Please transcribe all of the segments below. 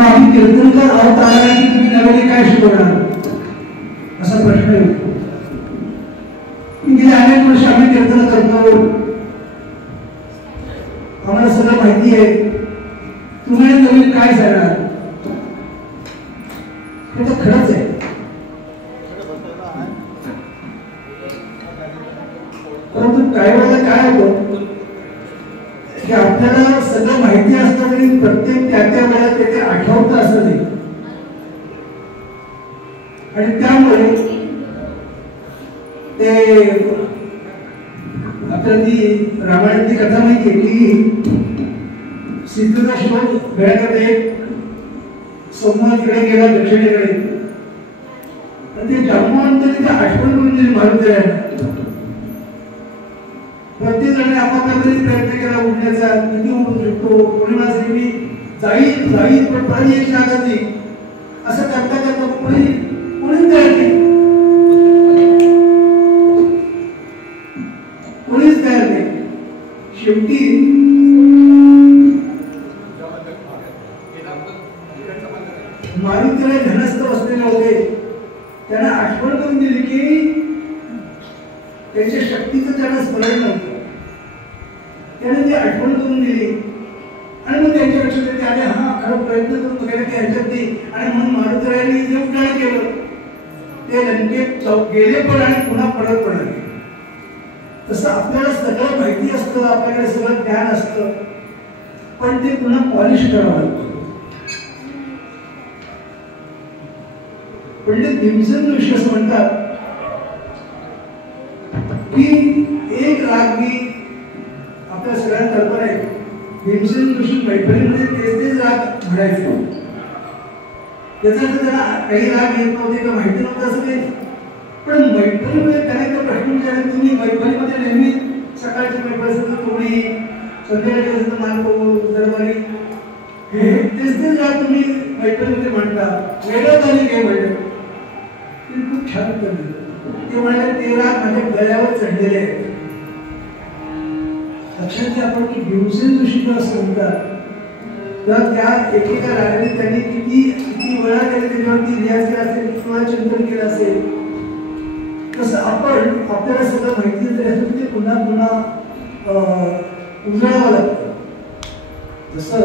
आम्ही कीर्तनकार आहोत आला की तुम्ही नव्याने काय शिकवणार असा प्रश्न येतो. गेले अनेक वर्ष आम्ही कीर्तन करतो, आम्हाला सगळं माहिती आहे, तुम्हाला नवीन काय सांगणार? हे तर खरंच आहे. परंतु काही वेळेला काय होतं की आपल्याला सगळं माहिती असतं तरी प्रत्येक त्या वेळेला ते आठवतं असं नाही. आणि त्यामुळे ते आपल्याला ती रामायणातली कथा माहिती आहे की सीतेचा शोध घेण्याकडे समूह तिकडे गेला दक्षिणेकडे, ते जांबूनंतर तिथे आठवण करून दिली मारुतीला. प्रत्येक जण आपापल्या प्रयत्न केला उठण्याचा, किती उठू शकतो, कोणी माझे मी जाईल जाईल पण परत एक जागा नाही असं करता करता कोणीच तयार नाही, कोणीच तयार नाही. शेवटी मारुतीला धनस्थ बसलेले होते, त्यांना आठवण करून दिली की त्यांच्या शक्तीचं त्यांना स्मरण नव्हतं. त्याने ती आठवण करून दिली आणि मग त्यांच्या लक्षात येते अरे हा खरं प्रयत्न करून बघायला की ह्याच्यात नाही. आणि म्हणून मारुतीरायांनी जे उठाण केलं ते लंकेत गेले पण आणि पुन्हा परत पण आले. तसं आपल्याला सगळं माहिती असतं, आपल्याकडे सगळं ज्ञान असतं, पण ते पुन्हा पॉलिश करावं लागतं. पंडित भीमसेन जोशी असं म्हणतात की एक राग मी आपल्या सगळ्यांना कल्पना आहे, भीमसेन जोशी मैफलीमध्ये तेच राग म्हणायचे. त्याचा अर्थ त्याला काही राग येत नव्हते का माहिती नव्हतं असं काही, पण मैफलीमध्ये त्याने तो प्रश्न विचारला तुम्ही मैफलीमध्ये नेहमी सकाळची मैफल असेल तर थोडी, संध्याकाळची असेल तर मानतो दरबारी, तेच राग तुम्ही मैफलीमध्ये म्हणता, वेगळं झाली काय म्हणलं. ते खूप छान उत्तर दिलं. ते म्हणाले ते राग माझ्या गळ्यावर चढलेले आहेत. लक्षात घ्या आपण की भीमसेन जोशी असं म्हणतात तर त्या एकेका रागाने त्यांनी किती वेळा त्याने त्याच्यावरती रियाज केला असेल, किती वेळा चिंतन केलं असेल. तसं आपण आपल्याला सगळं माहिती जरी असेल ते पुन्हा पुन्हा उजळावं लागतं. जसं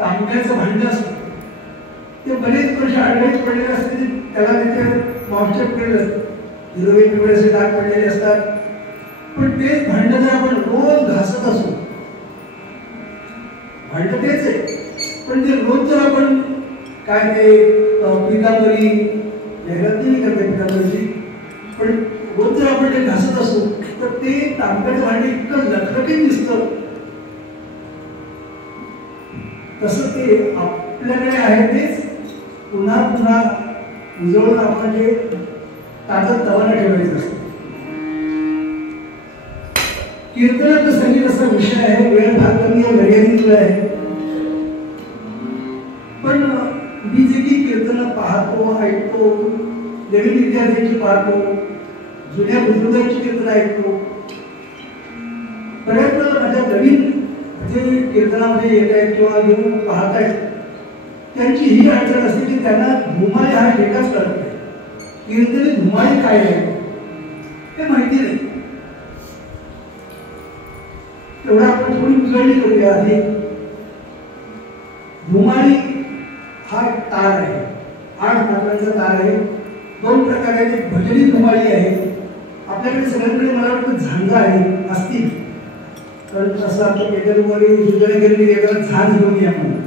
तांब्याचं भांडं असतं ते बरेच वर्ष आडवेच पडलेले असते, त्याला तिथे मॉइश्चर पडलेलं असतं, हिरवे पिवळे असे डाग पडलेले असतात. पण तेच भांडं जर आपण रोज घासत असू, भांडं तेच आहे, पण ते रोज जर आपण काय ते पिकांबरी जाहिरात नाही करते पिकांबरीची, पण रोज जर आपण ते घासत असू तर ते तांब्याचं भांडं इतकं लखलखीत दिसतं. तसं ते आपल्याकडे आहे तेच पुन्हा पुन्हा उजळून आपण जे ताकद तवाला ठेवायचं असतं. कीर्तनाचं संगीत असा विषय आहे, वेळ भाग कमी मर्यादित आहे, पण मी जे की कीर्तन पाहतो ऐकतो, नवीन विद्यार्थ्यांची पाहतो, जुन्या बुजुर्गांची कीर्तन ऐकतो, बऱ्याच वेळा माझ्या नवीन जे कीर्तनामध्ये येत आहेत किंवा येऊन पाहत आहेत त्यांची ही अडचण असते की त्यांना धुमाळी हा ठेकाच कळत नाही. कीर्तनी धुमाळी काय आहे ते माहिती नाही. तेवढा आपण थोडी उजळणी करूया आधी. धुमाळी हा तार आहे, 8 मात्रांचा तार आहे, 2 प्रकारे भजनी धुमाळी आहे. आपल्याकडे सगळ्यांकडे मला वाटतं झांजा आहे, असतील, कारण असं आपल्या केंद्रमध्ये सुजणे गेलेली एखादा झांज घेऊन या म्हणून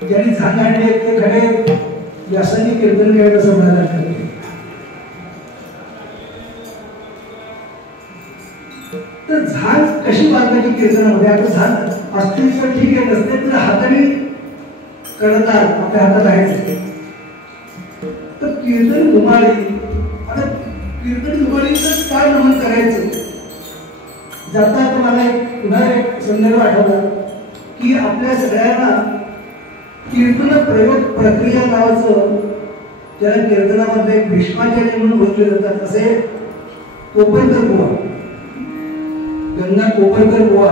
ज्यांनी झांज आणले ते खरे व्यासांनी कीर्तन केलं असं म्हणायला लागतं. तर झांज कशी बांधायची कीर्तनामध्ये? आता झांज असतील तर ठीक आहे, नसते तर हाताने करतात, आपल्या हातात आहेच. तर कीर्तन धुमाळी, आता कीर्तन धुमाळीचं काय नमन करायचं? जाता आता मला पुन्हा एक संदर्भ आठवला की आपल्या सगळ्यांना कीर्तन प्रयोग प्रक्रिया नावाचं ज्याला कीर्तनामध्ये भीष्माचार्य म्हणून ओळखले जातात असे कोपरकर बुवा, गंगा कोपरकर बुवा,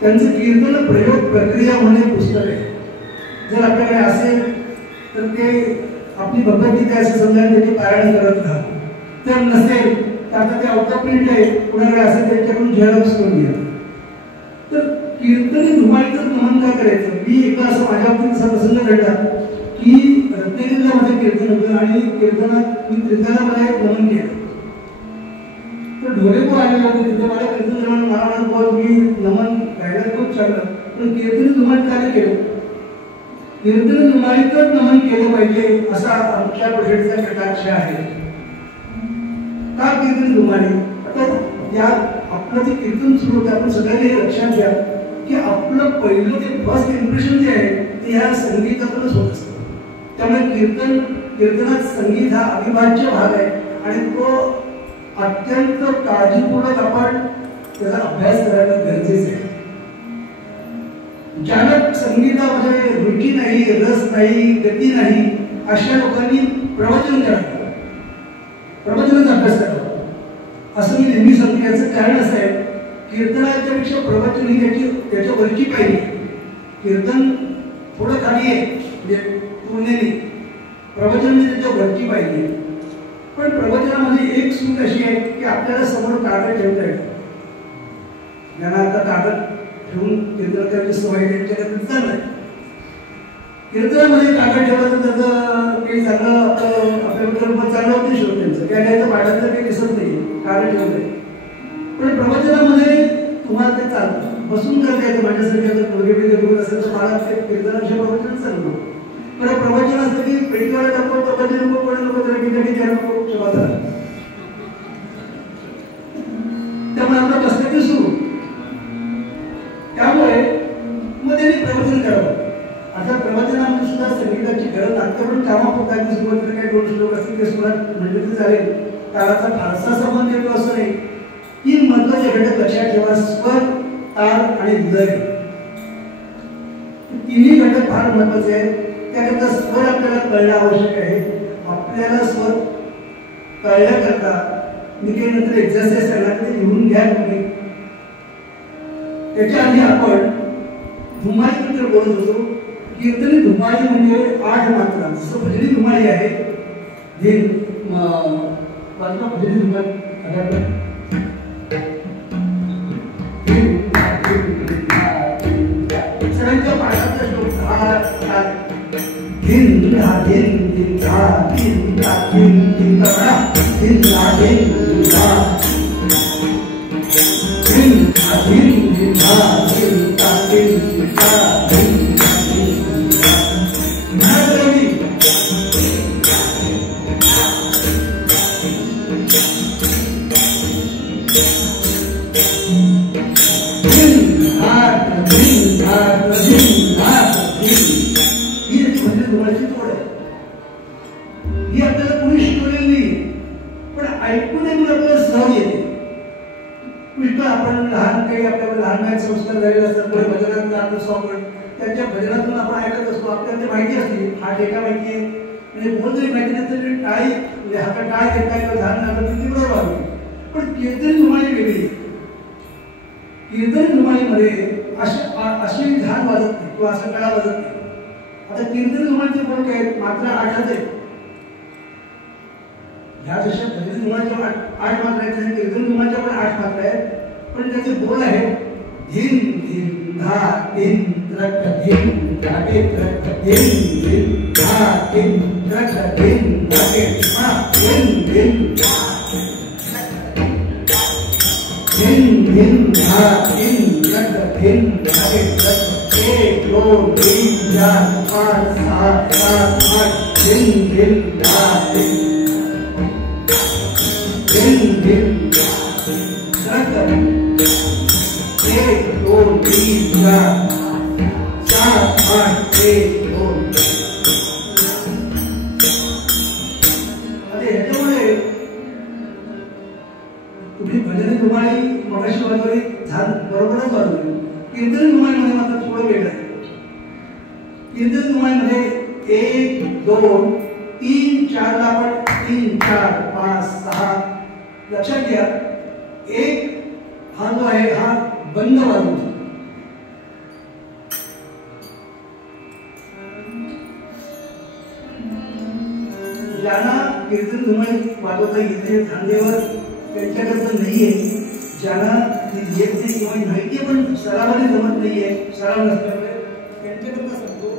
त्यांचं कीर्तन प्रयोग प्रक्रिया म्हणून पुस्तक आहे. जर आपल्याकडे असेल तर ते आपली भगवद्गीता असं समजा त्याचे पारायण करत राहा. जर नसेल तर आता ते आउट ऑफ प्रिंट आहे, कुणाकडे असेल त्याच्याकडून झेरॉक्स करून घ्या. तर कीर्तन धुमाळीचं नमन का करायचं? मी एकदा असं माझ्या बाबतीत असा प्रसंग घडला की रत्नागिरीला माझं कीर्तन होतं आणि कीर्तनात मी कीर्तनाला मला एक नमन केलं. तर ढोलेको आलेले होते तिथे. मला कीर्तन जमण मला म्हणत मी नमन गायला खूप चांगलं, पण कीर्तन धुमाळी काय केलं? कीर्तन धुमाळीतच नमन केलं पाहिजे असा आमच्या प्रोजेक्टचा कटाक्ष आहे. का कीर्तन धुमाळी? आता या आपलं जे कीर्तन सुरू होतं आपण सगळ्यांनी हे लक्षात घ्या की आपलं पहिलं ते फर्स्ट इम्प्रेशन जे आहे ते ह्या संगीतातूनच होत असतं. त्यामुळे कीर्तनात संगीत हा अविभाज्य भाग आहे आणि तो अत्यंत काळजीपूर्वक आपण त्याचा अभ्यास करायला गरजेचं आहे. ज्यांना संगीतामध्ये रुची नाही, रस नाही, गती नाही अशा लोकांनी प्रवचन करावं, प्रवचनाचा अभ्यास करावा असं मी नेहमी सांगते. याचं कारण असं आहे कीर्तनाच्या पेक्षा प्रवचन ही त्याच्या वरची पाहिजे. कीर्तन थोडं खाली आहे म्हणजे तुलनेने, प्रवचन म्हणजे त्याच्या वरची पाहिजे. पण प्रवचनामध्ये एक सूट अशी आहे की आपल्याला समोर कागद ठेवता येतं. ज्यांना आता कागद ठेवून कीर्तन करायची सवय त्यांच्याकडे चांगलं आहे. कीर्तनामध्ये कागद ठेवलं तर त्याचं काही चांगलं आपल्याबद्दल चांगलं होते शोध त्यांचं काय नाही तर पाठांचं काही दिसत नाही कागद ठेवत आहे. पण प्रवचनामध्ये तुम्हाला ते चालतं, बसून करता येतं. माझ्यासाठी आता पोरगे बघत असेल तर मला ते कीर्तनाच्या प्रवचन चालतं. पण प्रवचन असतं की पेटीवाला नको, प्रवचन नको, कोणी नको, त्याला नको, क्षमा झाला. त्यामुळे आपलं कसं सुरू. त्यामुळे मग त्यांनी प्रवचन करावं. आता प्रवचनामध्ये सुद्धा संगीताची गरज लागते. पण कामापुरता सुरुवातीला काही 2 श्लोक असतील ते सुरुवात म्हणजे ते चालेल. काळाचा फारसा संबंध येतो असं नाही. 3 महत्वाचे घटक लक्षात ठेवा: स्वर, ताल आणि लय. तिन्ही घटक फार महत्वाचे आहेत. त्याकरता स्वर आपल्याला कळणं आवश्यक आहे. आपल्याला स्वर कळण्याकरता मी काही नंतर एक्सरसाइज करणार ते लिहून घ्या तुम्ही. त्याच्या आधी आपण धुमाळीबद्दल बोलत होतो. कीर्तनी धुमाळी म्हणजे 8 मात्रा. जसं भजनी धुमाळी आहे, भजनी धुमाळी सगळ्यांच्या पाठातला श्लोक ही आपल्याला कोणी शिकवलेली नाही, पण ऐकून आपल्याला सहज येते. पुष्कळ आपण लहान काही आपल्याला लहान संस्कार झालेले असतात. कोणी भजनात जात असतो, आपण त्यांच्या भजनातून आपण ऐकत असतो. आपल्याला ते माहिती असते, हा ठेका माहिती आहे, म्हणजे बोल जरी माहिती नाही तरी टाळी म्हणजे हातात टाळ घेतला किंवा ध्यान घालत ती बरोबर व्हावी. पण कीर्तन धुमाळी वेगळी. कीर्तन धुमाळीमध्ये अशी ध्यान वाजत नाही किंवा असं कळा वाजत नाही. आता कीर्तन धुमाळीचे बोल काय आहेत? मात्र 8 आहेत. ह्या जशा भजन धुमाळीच्या 8 मात्रा आहेत, कीर्तन धुमाळीच्या पण 8 मात्रा आहेत. पण त्याचे बोल आहेत धीन धीन धा धीन त्रक धीन धागे त्रक धीन धीन धा धीन त्रक धीन धागे मा धीन धीन धीन धीन धा धीन त्रक धीन धागे त्रक 1 2 3 4 5 6 7 8 धीन धीन धा धीन धीन धीन त्रक 1 2 3 4 7 8 1 2. आता याच्यामुळे तुम्ही भजन धुमाळी मगाशी वाजवली बरोबरच वाजवली. कीर्तन धुमाळीमध्ये मात्र थोडं वेगळं आहे. कीर्तन धुमाळीमध्ये 1 2 3 4ला आपण 3 4 5 6 लक्षात घ्या. एक हा जो आहे हा बंद बाजू, ज्यांना कीर्तन धुमाळी वाजवता येते खांदेवर त्यांच्याकडचं नाहीये, ज्यांना येत नाही किंवा माहिती पण सरावाने जमत नाहीये, सराव नसल्यामुळे त्यांच्याकडनं सांगतो.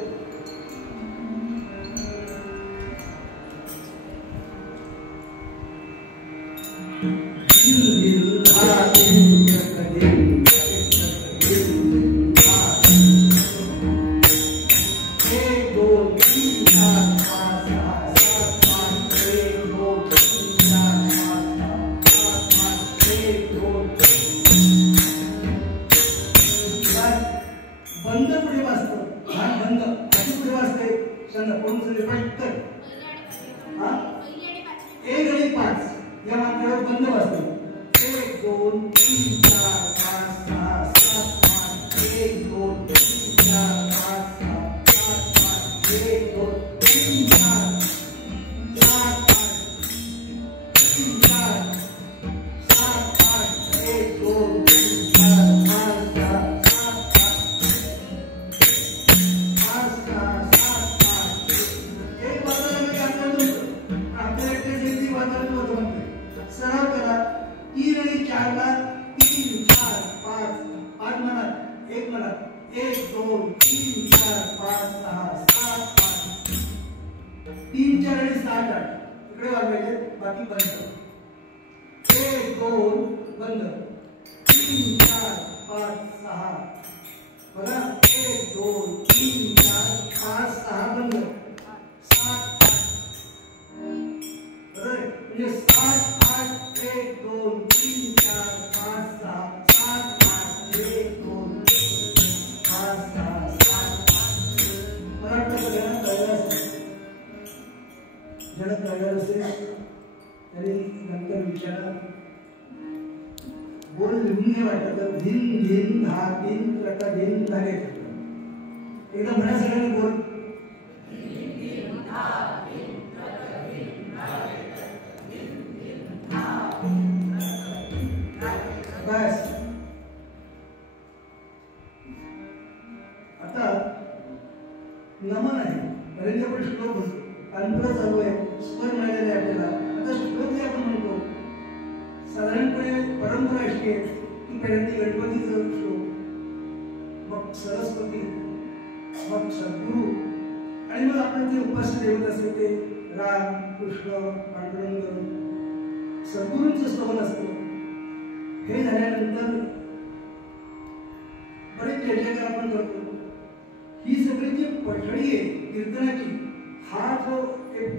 बंद पुढे वाजतं, हा बंद अशी पुढे वाजते. सांगा कोण पटकन. हा 1 आणि 5 या मात्रावर बंद वाजतो. 1 2 3 4 5 6 7 8 1 2 3 4 5 6 7 8 1 2 3 4 7 8 3 4 7 8 1 2 3 4 5 6 सराव करा. 3 आणि 4ला 3 4 5 5 म्हणा, 1 म्हणा, 1 2 3 4 5 6 7 8 3 4 आणि 7 8 इकडे वाजवायचे, बाकी बंद. 1 2 बंद, 3 4 5 6 बघा, 1 2 3 4 5 6 बंद, 7 8 बरोबर म्हणजे 7 8 1 2 3 4 5 6 7 8 1 2 5 6 7 8 मला वाटतं सगळ्यांना कळलं असेल. ज्यांना कळलं असेल तरी नंतर विचारा. बोल लिहून घे वाटतं. धिन धिन धा धिन प्रका धिन धागे. एकदा म्हणा सगळ्यांनी बोल. बस आता नमन आहे. बरेच आपण श्लोक म्हणतो, कानपुरा चालू आहे, स्वर मिळालेले आहे आपल्याला. आता श्लोक आपण म्हणतो साधारणपणे परंपरा अशी आहे की पहिल्यांदा गणपतीचं श्लोक, मग सरस्वती, मग सद्गुरू, आणि मग आपण जे उपास्य देवत असते ते राम कृष्ण पांडुरंग, सद्गुरूंचं स्तवन असतं. हे झाल्यानंतर बरेच जयजयकार आपण करतो. ही सगळी जी पठडी आहे कीर्तनाची, हा जो एक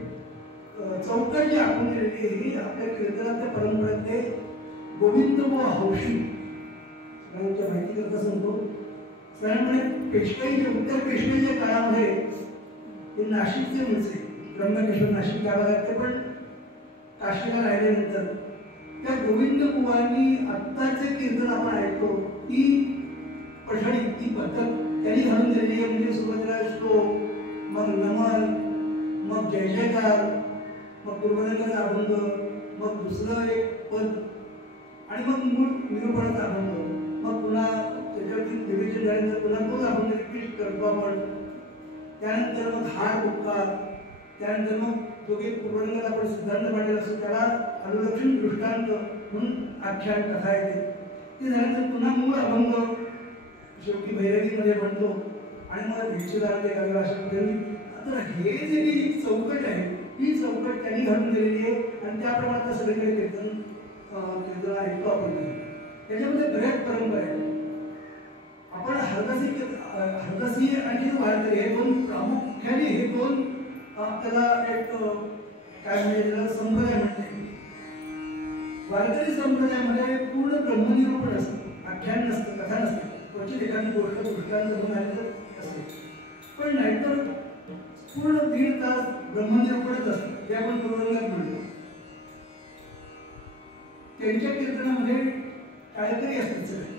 चौकट जी आपण केलेली आहे ही आपल्या कीर्तनाच्या परंपरेतले गोविंद व हौशी सगळ्यांच्या माहिती करता सांगतो. साधारणपणे पेशवाईच्या उत्तर पेशवाईच्या काळामध्ये हे नाशिकचे मुळचे ब्रह्मकेश्वर नाशिक या भागात ते पण काशीला राहिल्यानंतर त्या गोविंद बुवांनी आत्ताचे कीर्तन आपण ऐकतो ती पठडी, ती पद्धत त्यांनी घालून दिलेली आहे. म्हणजे सुरुवातीला श्लोक, मग नमन, मग जय जयकार, मग गुरुवंदनाचा अभंग, मग दुसरं एक पद, आणि मग मूळ निरूपणाचा अभंग, मग पुन्हा त्याच्यावरती विवेचन झाल्यानंतर पुन्हा तोच अभंग रिपीट करतो आपण. त्यानंतर मग हार उपकार, त्यानंतर मग जो काही पूर्वरंगाला आपण सिद्धांत मांडलेला असतो त्याला अनुलक्षण दृष्टांत म्हणून आख्यान कथा येते. ते झाल्यानंतर पुन्हा मूळ अभंग शेवटी भैरवीमध्ये म्हणतो, आणि मग भिक्षुदाराच्या एखाद्या भाषेमध्ये. तर हे जे काही चौकट आहे ही चौकट त्यांनी घालून दिलेली आहे, आणि त्याप्रमाणे सगळीकडे कीर्तन ऐकतो आपण. त्याच्यामध्ये बऱ्याच परंपरा आहेत. आपण हरदासी आणि वारकरी हे दोन प्रामुख्याने, हे दोन आपल्याला एक काय म्हणजे त्याला संप्रदाय म्हणते. वारकरी संप्रदायामध्ये पूर्ण ब्रह्मनिरूपण असतं, आख्यान नसतं, कथा नसते. क्वचित एखादी गोष्ट दृष्टांत म्हणून आलेलं असते, पण नाहीतर पूर्ण 1.5 तास ब्रह्मनिरूपणच असतं. जे आपण पूर्वरंगात म्हणतो त्यांच्या कीर्तनामध्ये टाळकरी असतात. सगळे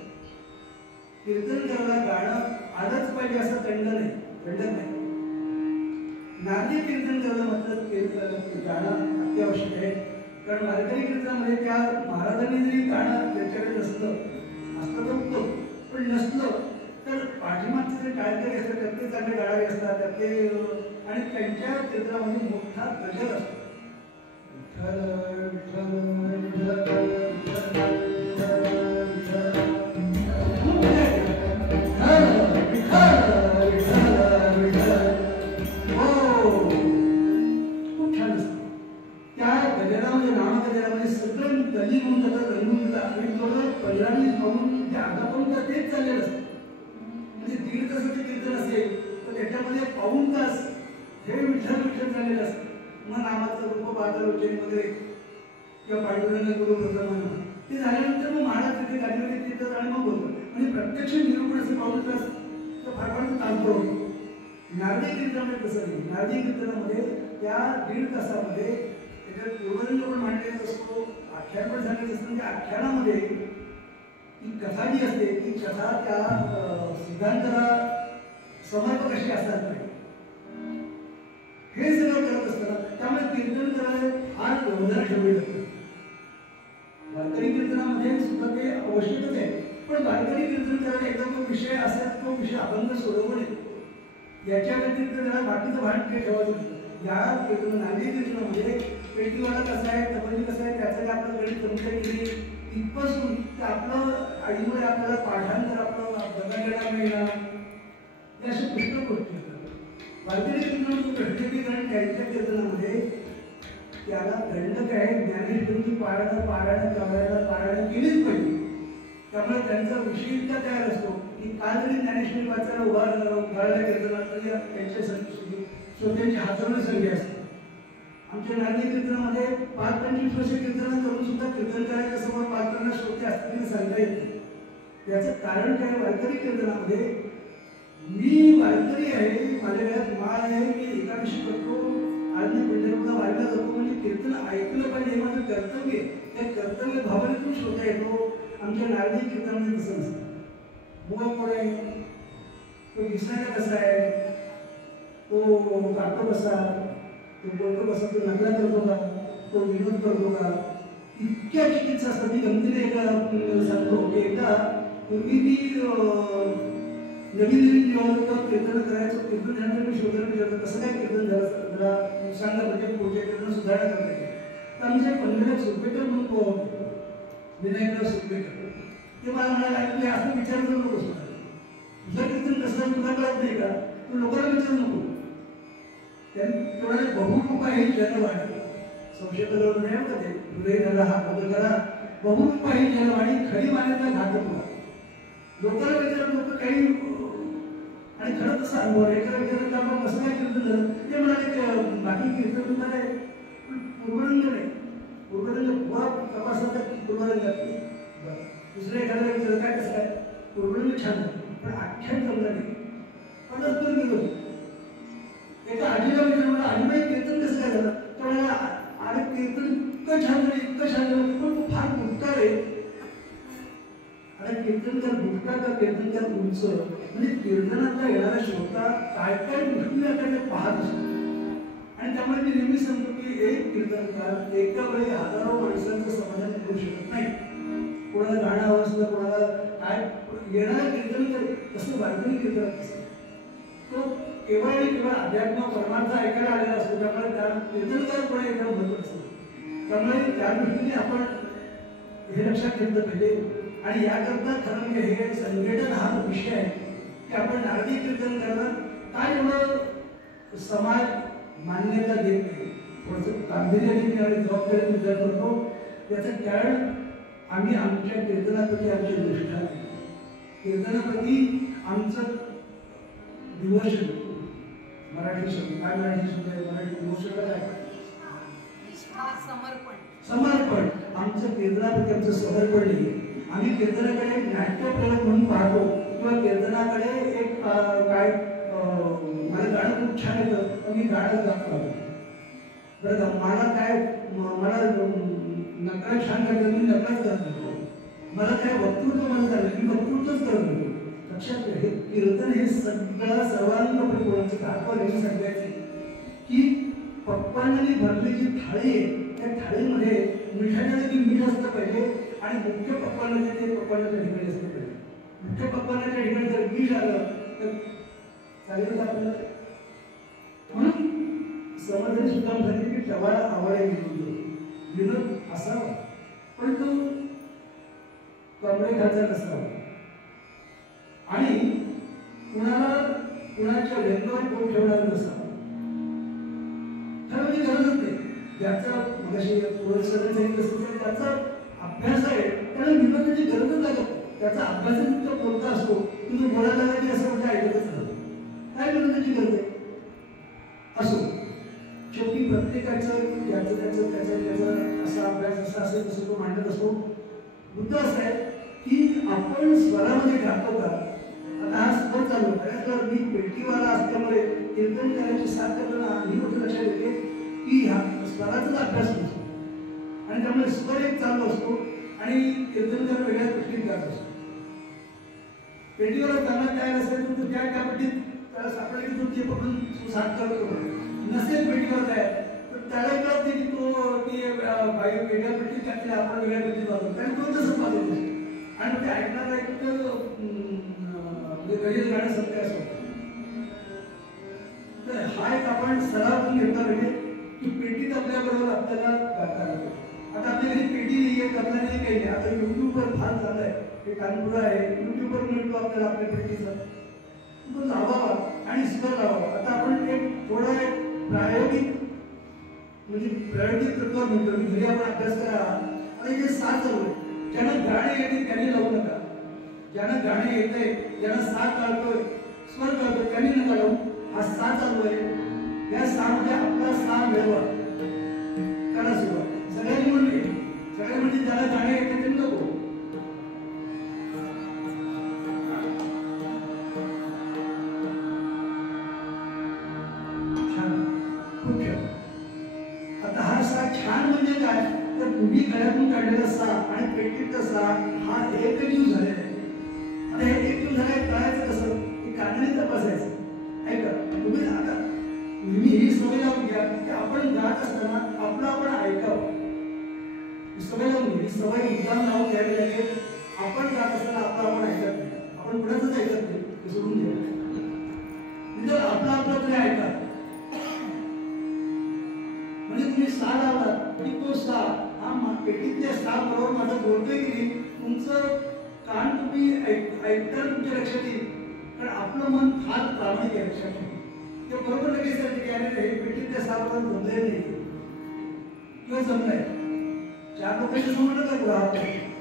कीर्तन करायला गाणं आलंच पाहिजे असं दंड नाही, दंडक नाही. नारदी कीर्तन करणं मात्र गाणं अत्यावश्यक आहे. कारण वारकरी कीर्तनामध्ये त्या महाराजांनी जरी गाणं त्यांच्याकडे नसलं असतं तर उत्तम, पण नसलं तर पाठीमागचे जे गायकरी असतात त्यातले चांगले गाणारे असतात त्यातले, आणि त्यांच्या कीर्तनामध्ये मोठा गजर असतो. गल्ली म्हणून जातात, रंगून जातात आणि थोडं 15-20 पाऊन त्या अर्धा पाऊन तास तेच चाललेलं असतं. म्हणजे 1.5 तासाचं कीर्तन असेल तर त्याच्यामध्ये पाऊण तास हे विठ्ठल विठ्ठल झालेलं असतं. मग नामाचं रूप बाजारोचन वगैरे किंवा पांडुरंग गुरु प्रथम ते झाल्यानंतर मग महाराज तिथे गाडीमध्ये तिथं आणि मग बोलतो. म्हणजे प्रत्यक्ष निरूपण असं पाऊण तास तर फार फार तात्पर होतो. नारदी कीर्तनामध्ये तसं नाही. नारदी कीर्तनामध्ये त्या 1.5 तासामध्ये त्याच्यात पूर्वरंग पण मांडलेला असतो, आख्यान पण सांगितलं असतं. म्हणजे आख्यानामध्ये ती कथा जी असते ती कथा त्या सिद्धांताला समर्पक अशी असतात नाही हे सगळं करत असताना त्यामुळे कीर्तन करायला फार व्यवधान ठेवले जातं. वारकरी कीर्तनामध्ये सुद्धा ते आवश्यकच आहे, पण वारकरी कीर्तन करायला एकदा तो विषय असेल तो विषय अभंग सोडवून येतो. याच्या व्यतिरिक्त त्याला बाकीचं भान काही ठेवायचं नसतं. या कीर्तन नांदी कीर्तनामध्ये पेटीवाला कसा आहे, तबली कसं आहे, त्याचं आपलं गणित जमतं की इथपासून ते आपलं आईमुळे आपल्याला पाठांतर आपलं बघायला मिळणार हे अशा पुष्कळ गोष्टी असतात. वारकरी कीर्तनामध्ये घडते कारण त्यांच्या कीर्तनामध्ये त्याला दंडक आहे ज्ञानेश्वरीची पारायण केलीच पाहिजे. त्यामुळे त्यांचा विषय इतका तयार असतो की काल जरी ज्ञानेश्वरी वाचायला उभारल्या कीर्तनात तरी त्यांच्या श्रोत्यांची हातवणी संख्या असते. आमच्या नारदी कीर्तनामध्ये 5-25 वर्ष कीर्तन करून सुद्धा कीर्तन करायच्या समोर 5-50 श्रोते असतील सांगता येत नाही. याचं कारण काय, वारकरी कीर्तनामध्ये मी वारकरी आहे, माझ्या वेळात माळ आहे, मी एकादशी करतो आणि पंढरपूरला वारीला जातो, म्हणजे कीर्तन ऐकलं पाहिजे हे माझं कर्तव्य. त्या कर्तव्य भावनेतून श्रोता येतो. आमच्या नारदी कीर्तनामध्ये तसं नसतं. मूळ कोण आहे, तो दिसणारा कसा आहे, तो गातो कसा, तो बोलतो कसा, तो नकला करतो का, तो विनोद करतो का, इतक्या चिकित्सा असतात. मी गमतीने एका सांगतो की एकदा पूर्वी मी नवीन जेव्हा कीर्तन करायचं, कीर्तन झाल्यानंतर मी शोधायला विचारतो कसं काय कीर्तन झालं जरा सांगा, म्हणजे पुढच्या कीर्तन सुधारणा करता येईल. तर आमचे पंढरपूर सुरपेकर म्हणून विनायकराव सुरपेकर ते मला म्हणाले असं विचारलं नको, तुझं कीर्तन कसं तुला कळत नाही का, तू लोकांना विचारू नको. त्यांनी तेवढ्या बहुरूपा ही जनवाणी संशय कलवून नाही का ते हृदय झाला हा बोध करा, बहुरूपा ही जनवाणी खरी मान्यता घातक लोकांना विचारत लोक काही. आणि खरं तसं अनुभव एखादा विचारत का मग कसं काय कीर्तन झालं ते म्हणाले बाकी कीर्तन तुम्हाला पूर्वरंग नाही, पूर्वरंग बुवा तपासाचा पूर्वरंगात दुसऱ्या एखाद्या विचारलं काय कसं काय पूर्वरंग छान पण आख्यान जमलं नाही. पंढरपूर गेलो एका आजीला विचारलं आजीबाई कीर्तन कसं काय झालं, तर अरे कीर्तन इतकं छान झालं इतकं छान झालं पण तो फार गुटकार आहे. अरे कीर्तनकार गुटकार का कीर्तनकार उंच, म्हणजे कीर्तनातला येणारा श्रोता काय काय दृष्टीने आपल्याकडे पाहत असतो. आणि त्यामुळे मी नेहमी सांगतो की एक कीर्तनकार एका वेळी हजारो माणसांचं समाधान करू शकत नाही. कोणाला गाणं हवं असलं, कोणाला काय येणारा कीर्तनकार तसं वारकरी कीर्तनात असतं. तो केवळ आणि केवळ अध्यात्म परमार्थ ऐकायला आलेला असतो. त्यामुळे त्या कीर्तनकारपणे एकदम महत्व असतं. त्यामुळे त्या दृष्टीने आपण हे लक्षात घेतलं पाहिजे. आणि याकरता खरं म्हणजे हे संघटन हा विषय आहे की आपण नारदी कीर्तन करणं काय एवढं समाज मान्यता देत नाही, थोडंसं गांभीर्याने आणि जबाबदारी विचार करतो. याचं कारण आम्ही आमच्या कीर्तनाप्रती आमच्या निष्ठा नाही, कीर्तनाप्रती आमचं डिव्होशन, मराठी शब्द काय मराठी शब्द आहे, मराठी डिव्होशन काय समर्पण, आमचं कीर्तनाप्रती आमचं समर्पण नाही. आम्ही कीर्तनाकडे नाट्यप्रयोग म्हणून पाहतो किंवा कीर्तनाकडे एक काय मला गाणं खूप छान येतं मी गाणं गात राहतो बरं का, मला काय मला नकळा छान करतो मी नकळाच करत होतो, मला काय वक्तृत्व मला झालं मी वक्तृत्वच करत होतो. लक्षात हे कीर्तन हे सगळं सर्वांग परिपूर्णाचं तात्पर्य हे सगळ्याचे की पक्वान्नाने भरलेली जी थाळी आहे त्या थाळीमध्ये मिठाच्या जागी मीठ असलं पाहिजे आणि मुख्य पक्वान्नाचे ते पक्वान्नाच्या ठिकाणी असलं पाहिजे. मुख्य पक्वान्नाच्या ठिकाणी जर मीठ आलं तर चालेल आपल्याला. म्हणून समजणे सुद्धा झाली की टवाळा आवडे विनोद असावा पण तो कमरेखाचा नसावा आणि कुणाच्या व्यंगावर पोट ठेवणारा नसावा. खरं म्हणजे गरजच नाही. ज्याचा मगाशी त्याचा अभ्यास आहे त्याला विनोदाची गरजच लागत. त्याचा अभ्यास तुमचा कोणता असतो तुम्ही बोलायला लागला की असं म्हणजे ऐकतच राहतो. काय विनोदाची गरज आहे असो. शेवटी प्रत्येकाचं त्याचा असा अभ्यास असा असेल तसं तो मांडत असतो. मुद्दा असा आहे की आपण स्वरामध्ये गातो का. आता हा स्वर चालू होता मी पेटीवाला असल्यामुळे कीर्तन करायची साथ करताना ही गोष्ट लक्षात येते की हा स्वराचाच अभ्यास नसतो आणि त्यामुळे स्वर एक चालू असतो आणि कीर्तनकार वेगळ्या पट्टीत गात असतो. पेटीवाला त्यांना काय नसेल तर त्या पट्टीत त्याला सापडले की तो ते पकडून साथ करतो. नसेल पेटीवाला तयार तर त्याला कळत नाही की तो ती वेगळ्या पट्टीत घातली आपण वेगळ्या पट्टीत वाजवतो कारण तो तसंच वाजवत असतो आणि ते ऐकणारा एक गरीब गाणं सत्य असं. तर हा एक आपण सराव करून घेतला पाहिजे की पेटीत आपल्याबरोबर आपल्याला गाता येतो. आता आपल्या घरी पेटी नाही आहे करता नाही काही नाही. आता युट्यूबवर फार चालू आहे हे कानपुरा आहे युट्यूबवर मिळतो आपल्याला आपल्या पेटीचा तो लावावा आणि स्वर लावावा. आता आपण एक थोडा प्रायोगिक म्हणजे प्रायोगिक तत्व म्हणतो की घरी आपण अभ्यास करा. आता जे साथ चालू आहे ज्यांना गाणे येते त्यांनी लावू नका. ज्यांना गाणे येते ज्यांना साथ कळतोय स्वर कळतोय त्यांनी नका लावू. हा सा चालू आहे या सामध्ये आपला सा मिळवा करा सुरुवात. सगळ्यांनी म्हणले सगळे म्हणजे ज्याला गाणे येते ते नको. छान खूप छान. आता हा सा छान म्हणजे काय तर तुम्ही गळ्यातून काढलेला सा आणि पेटीतला सा हा एक जीव झालेला आहे. आता हे एक जीव झालाय कळायचं कसं की कानाने तपासायचं. ऐका तुम्ही आता नेहमी ही सवय लावून घ्या की आपण गात असताना आपलं आपण ऐकावं. सवय लावून घ्या. ही सवय मुद्दाम लावून घ्यावी लागेल. आपण गात असताना आपलं आपण ऐकत नाही. आपण कुणाचंच ऐकत नाही हे सोडून घ्या. म्हणजे आपलं आपलं तरी ऐका. म्हणजे तुम्ही सा लावला की तो सा हा पेटीतल्या सा बरोबर माझं बोलतोय की नाही तुमचं कान तुम्ही ऐकता तुमच्या लक्षात येईल. कारण आपलं मन फार प्रामाणिक आहे लक्षात ठेवा. ते बरोबर लगेच की अरे हे पेटीतल्या सा बरोबर जमले नाही किंवा जमलंय. 4 लोकांचं समजलं का तुला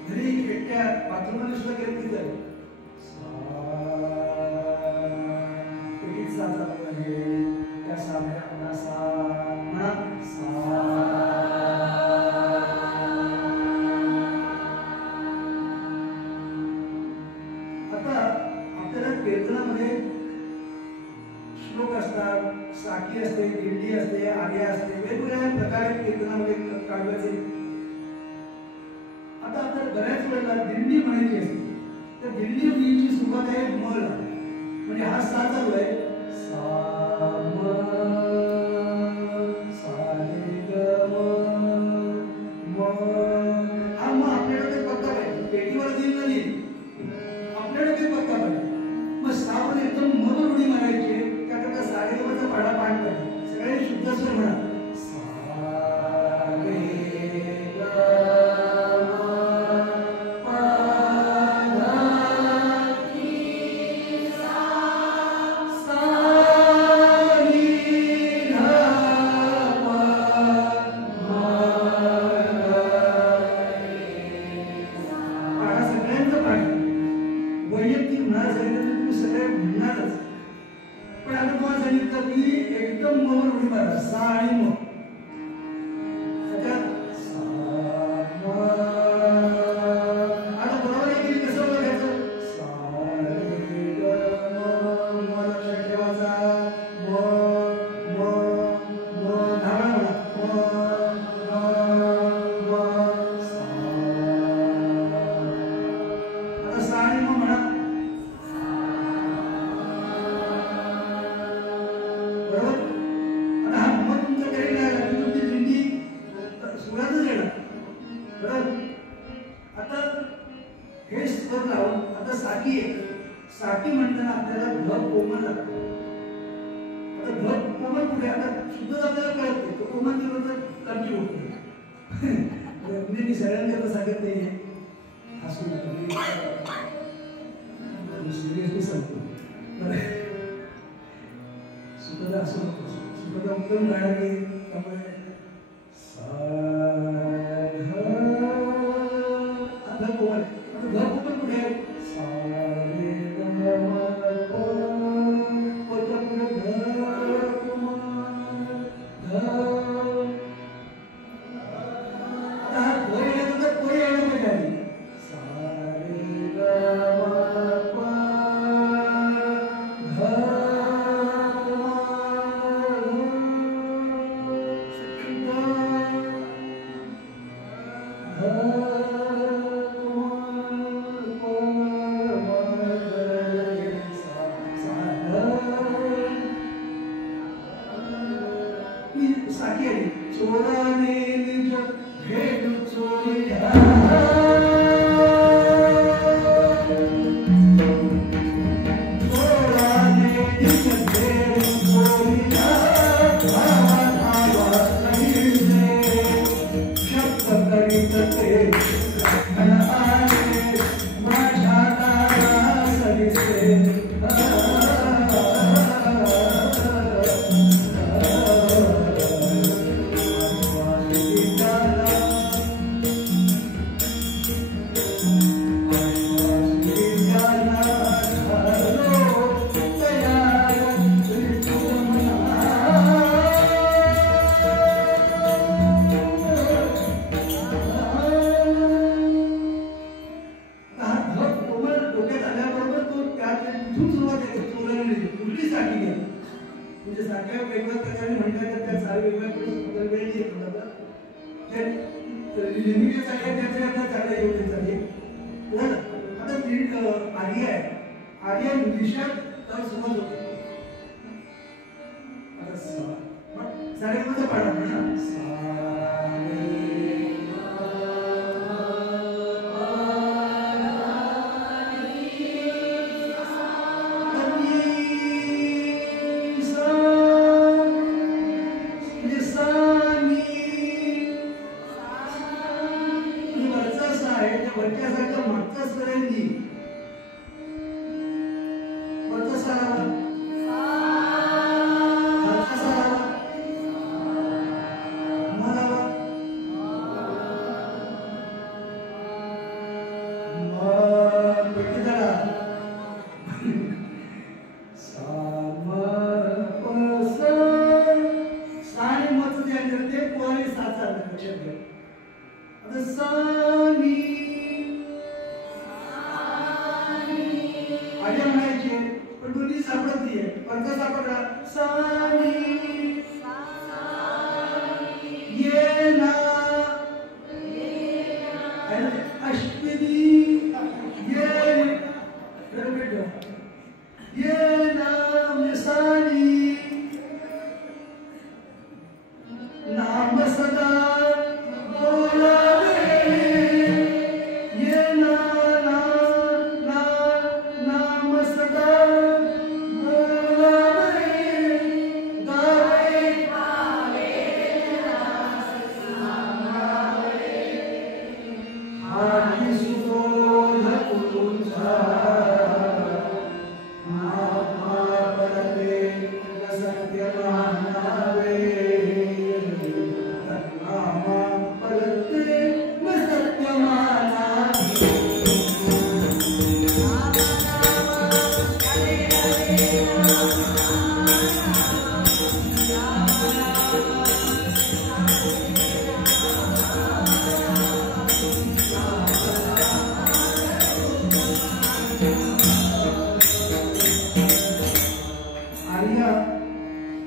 घरी एकट्या बाथरूममध्ये सुद्धा गेलं की जाईल पेटीत सा चालू आहे त्या सामध्ये आपला सा म्हणा सा. आता आपल्याला कीर्तनामध्ये श्लोक असतात साखी असते दिंडी असते आर्या असते वेगवेगळ्या प्रकारे कीर्तनामध्ये काव्याचे. आता आपल्याला बऱ्याच वेळेला दिंडी म्हणायची असते तर दिंडी म्हणण्याची सुरुवात आहे म ला. म्हणजे हा सा चालू आहे सा म सा रे ग म. हा मग आपल्याला ते पक्का पाहिजे. पेटीवर दिल नाही आपल्याला ते पक्का पाहिजे. मग सावर एकदम मधुर उडी मारायची त्याकरता सारेगमचा पाडा पाठ पाहिजे. सगळे शुद्ध स्वर म्हणा सा रे ग हे स्वर लावून आता साकी आहे. साकी म्हणताना आपल्याला ध कोमल लागतो. आता ध कोमल कुठे आता शुद्ध आपल्याला कळत नाही. तो कोमल केलं तर कंठी होतो. म्हणजे मी सगळ्यांना आता सांगत नाही हसू नका, सिरियसली सांगतो. सुखदा असू नको. सुखदा उत्तम गायक आहे. त्यामुळे आता कोमल आता ध कोमल कुठे आहे?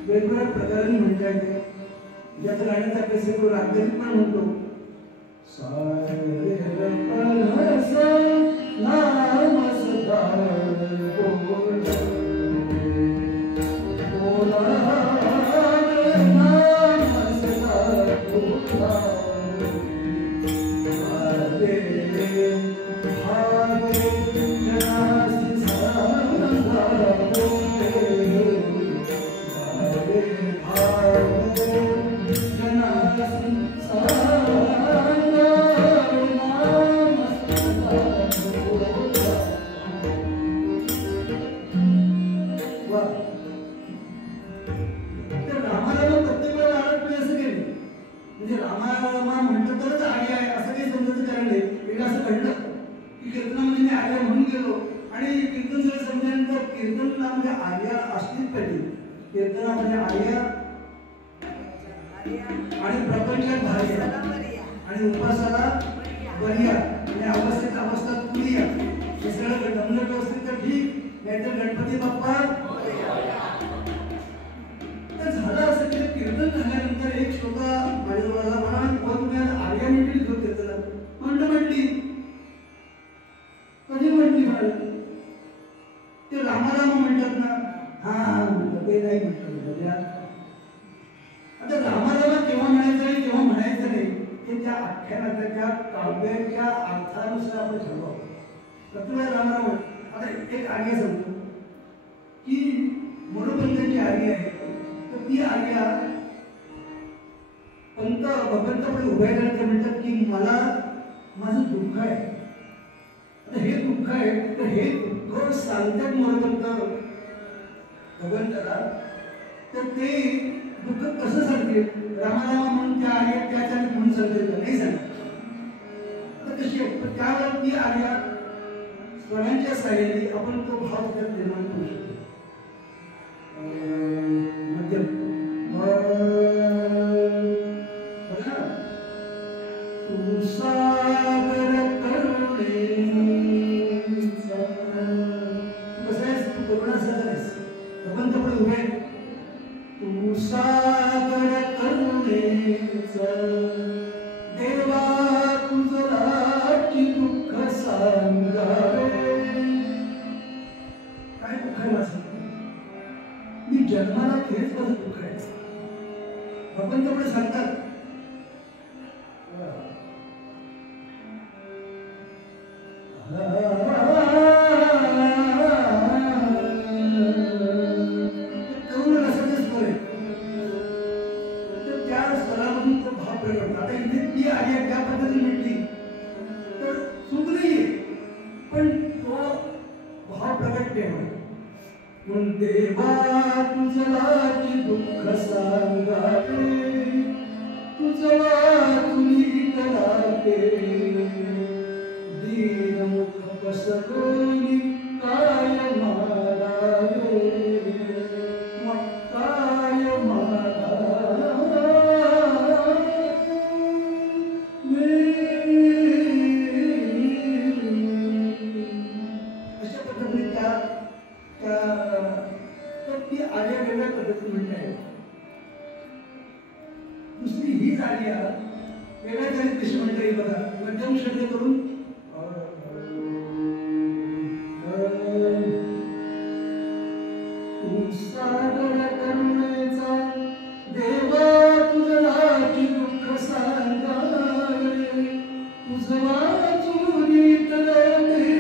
वेगवेगळ्या प्रकारांनी म्हणता येते. याच गाण्याचा कसे तो रागदेवी पण म्हणतो. आर्या आणि प्रपंचात भार्या आणि उपासाला बरिया आणि अवस्थेत अवस्था तुरिया. हे सगळं गमलट असतील तर ठीक, नाहीतर गणपती बाप्पा. तर झालं असं की कीर्तन झाल्यानंतर एक श्लोका माझ्या म्हणा तुम्ही आर्या म्हटली होते त्याला म्हटली कधी म्हटली मला ते रामाराम म्हणतात ना. हा म्हणतात ते नाही म्हटलं. आता रामारामा केव्हा म्हणायचं आणि केव्हा म्हणायचं नाही हे त्या आख्यानाच्या काव्याच्या अर्थानुसार आपण ठरवावं. प्रथम रामाराम आता एक आर्या सांगतो की मोरोपंतांची आर्या आहे. तर ती आर्या पंत भगवंतापुढे उभे राहण्याचं म्हणतात की मला माझं दुःख आहे. आता हे दुःख आहे तर हे दुःख सांगतात मोरोपंत भगवंताला. तर ते दुःख कसं सांगते रामारामा म्हणून त्या आर्या त्याच्या म्हणून सांगते नाही सांगत. तर कशी आहे त्यावर ती आर्या स्वरांच्या साह्याने आपण तो भाव त्यात निर्माण करू शकतो. मध्यम तू सागर करुणे कसं आहेस तू करुणा सागर आहेस भगवंतापुढे उभे. तू सागर करुणेचा देवा तुझराची दुःख सांगावे. काय दुःख आहे माझं? मी जन्माला हेच माझं दुःख आहे. भगवंतापुढे सांगतात करुण रसाचे स्वर आहे. तर त्या स्वरामधून तो भाव प्रगट. आता इथे ती आर्या त्या पद्धतीने म्हटली तर चूक नाहीये पण तो भाव प्रगट ठेवा. म्हणून देवा तुझलाची दुःख सांगावे तुझला तुझी तलाते दीनमुख पसरवली काय मारावे काय मारावे. अशा पद्धतीने ती आर्या वेगळ्या पद्धतीने म्हणते. दुसरी हीच आर्या वेगळ्या तऱ्हेने कशी म्हणता येईल बघा. मध्यम श्रद्धे करून सागर करुणेचा देवा तुझलाची दुःख सांगावे तुझला चुरी तळते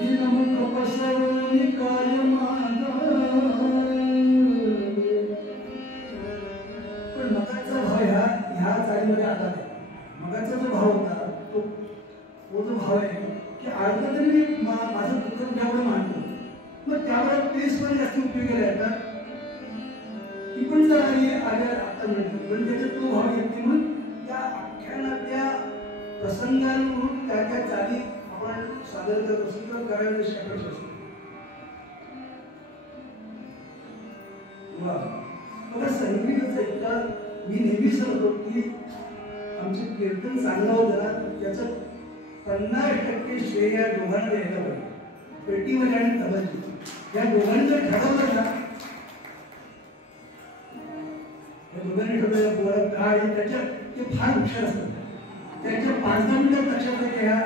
दिनमुख पसरवली काय मागावे. पण मगाचा भाव ह्या चालीमध्ये आला आहे. मगाचा जो भाव होता तो जो भाव आहे की अर्ध तरी मी माझं दुःख तुझ्याकडे मांडतो. मग त्यावर टेस्टमध्ये जास्त उपयोग केला येतात. ती पण जर आर्या आता मिळते पण त्याच्यात तो भाव येते. म्हणून त्या आख्यानातल्या प्रसंगानुरूप त्या त्या चाली आपण सादर करत असतो किंवा करायला जशी अपेक्षा असते. बघा संगीताचं एकदा मी नेहमी सांगतो की आमचं कीर्तन चांगलं होतं ना त्याचं 50% श्रेय या दोघांना द्यायला पाहिजे. पेटीमध्ये आणि तबलची या दोघांनी जर ठरवलं ना या दोघांनी ठरवलं बोला काय त्याच्यात ते फार हुशार असतात. त्यांच्या 5-10 मिनिटात लक्षात येते ह्या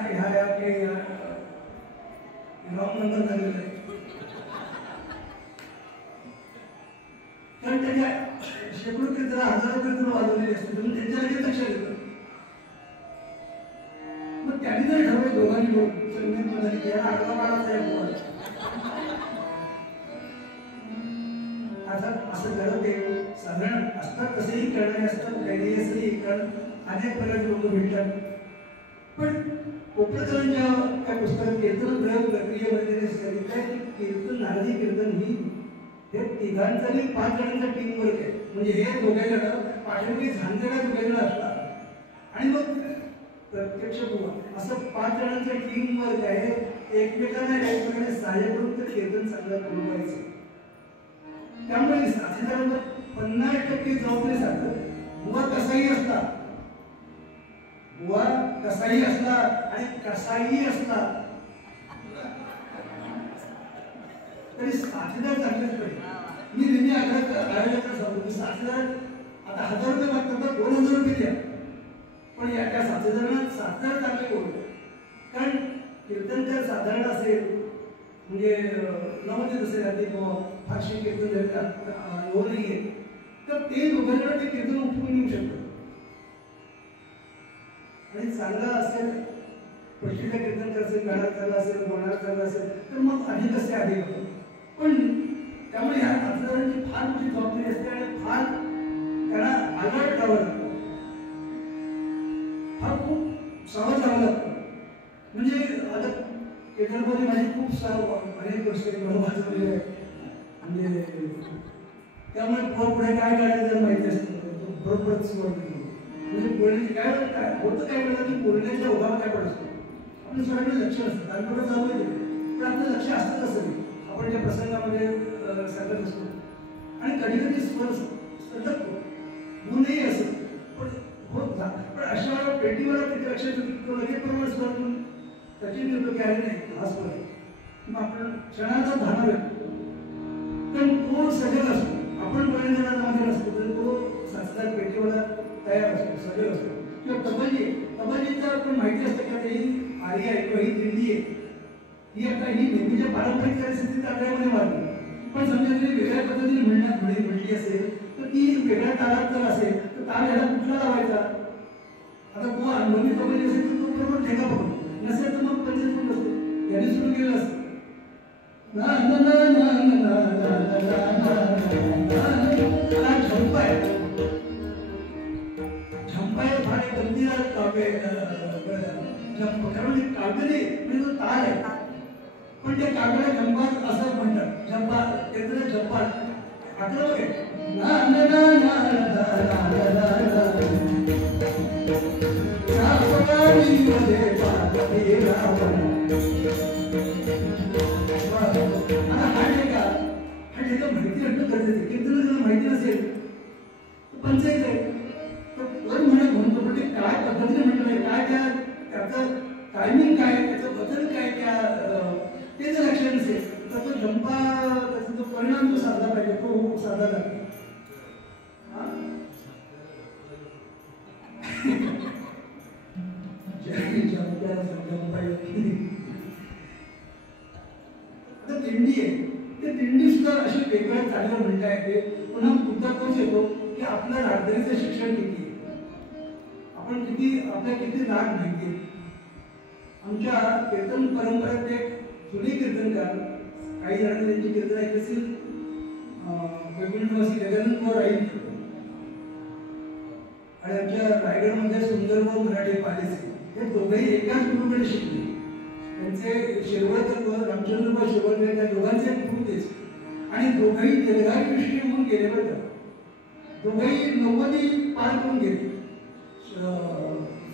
रॉंग नंबर झालेला आहे. कारण त्याच्या शेकडो कीर्तन हजारो कीर्तन वाजवलेली असते म्हणून त्यांच्या लगेच लक्षात येतं. मग त्यांनी जर ठरवलं दोघांनी संगीत मध्ये या आडवा पाडाचा आहे बोल असं करत ते साधारण असतात. तसेही करणारे असतात काही असंही कारण अनेक प्रकारचे लोक भेटतात. पण कोपरकरांच्या त्या पुस्तकात कीर्तन प्रयोग प्रक्रियेमध्ये सांगितलंय की कीर्तन नारदी कीर्तन ही हे तिघांचा आणि 5 जणांचा टीम वर्क आहे. म्हणजे हे दोघे जण पाठीमागे झांजण्या दोघे जण असतात आणि मग प्रत्यक्ष बुवा असं 5 जणांचा टीम वर्क आहे. एकमेकांना सहाय्य करून ते कीर्तन चांगलं करून व्हायचं. त्यामुळे साथीदारांना 50% जबाबदारी सांगतात. बुवा कसाही असला, बुवा कसाही असला आणि कसाही असला तरी साथीदार चांगलेच पाहिजे. मी नेहमी आयोजकांना सांगतो की साथीदार आता 1000 रुपये मागतात तर 2000 रुपये द्या, पण या त्या साथीदार चांगले बोलतो. कारण कीर्तनकार साधारण असेल म्हणजे नवनीत असेल आणि फारशी कीर्तन एवढं नाहीये तर ते दोघांना ते कीर्तन उठवून येऊ शकतं. आणि चांगला असेल प्रसिद्ध कीर्तनकार असेल, गाणं चांगला असेल, बोलणार चांगला असेल तर मग अधिक असे अधिक होतं. पण त्यामुळे ह्या साथीदारांची फार मोठी जबाबदारी असते आणि फार त्यांना अलर्ट राहावं लागतं, फार खूप सावध राहावं लागतं. म्हणजे आता कीर्तनामध्ये माझी खूप अनेक वर्ष वाचवलेली आहे. म्हणजे त्यामुळे पुढे काय करायचं जर माहिती असतं बरोबरच म्हणजे बोलण्याची काय होतं, काय वेळेला की बोलण्याच्या ओघावर काय पडत असतो आपलं सगळ्यांना लक्ष असतं. तालुक्यात जाऊ पण आपलं लक्ष असतं कसं आपण त्या प्रसंगामध्ये सांगत असतो आणि कधी कधी स्वर सतत गुणही असत पण होत जा. पण अशा वेळेला पेटीवर किती लक्षात येतो की तो लगेच प्रमाण स्वर म्हणून त्याची निर्णय काय नाही हा स्वर आहे मग आपण क्षणाचा धारणा व्यक्त पण तो सजग असतो. आपण बोलण्यामध्ये नसतो तर तो सासदार पेटीवाला तयार असतो, सजग असतो. किंवा तबलीचं आपण माहिती असतं की आता ही आर्या आहे किंवा ही दिंडी आहे, ही आता ही नेहमीच्या पारंपरिक परिस्थितीत तांड्यामध्ये मारली. पण समजा तरी वेगळ्या पद्धतीने म्हणली असेल तर ती वेगळ्या तालात जर असेल तर ताल ह्याला कुठला लावायचा. आता तो अनुभवी तबली असेल तर तो बरोबर ठेका बघतो, नसेल तर मग पंचायत पण असतो यांनी सुरू केलेलं असतं. झंपाय भाडे बंदीदार काव्य काव्य म्हणजे तो ताल आहे पण त्या काव्याला झंपात असं म्हणतात. झंपा त्याचं झंपात आठवलं काय माहिती असणं गरजेचं. कीर्तन माहिती नसेल तर पंचायत आहे तर म्हणतो पण ते काय पद्धतीने म्हटलंय काय त्याचं टायमिंग काय त्याचं बदल काय ते जर लक्षात नसेल तर तो झंपा त्याचा जो परिणाम जो साधला पाहिजे तो साधला जातो. दिंडी आहे ते दिंडी सुद्धा अशी वेगवेगळ्या चालीला म्हणता येते. पुन्हा मुद्दा तोच येतो की आपलं रागदरीचं शिक्षण किती आपण आपल्या किती राग माहिती. आमच्या कीर्तन परंपरेत एक जुने कीर्तनकार काही जणांनी त्यांची कीर्तन ऐकली असेल वैकुंठवासी गजानन राहील आणि आमच्या रायगडमध्ये सुंदरभाऊ मराठे पालेचे हे दोघेही एकाच गुरुकडे शिकले. त्यांचे शिरवळकर रामचंद्रभाऊ शिरवळकर त्या दोघांचे गुरु तेच आणि दोघेही तेलगाई दृष्टी म्हणून गेले बरं. दोघेही 90 पार करून गेले.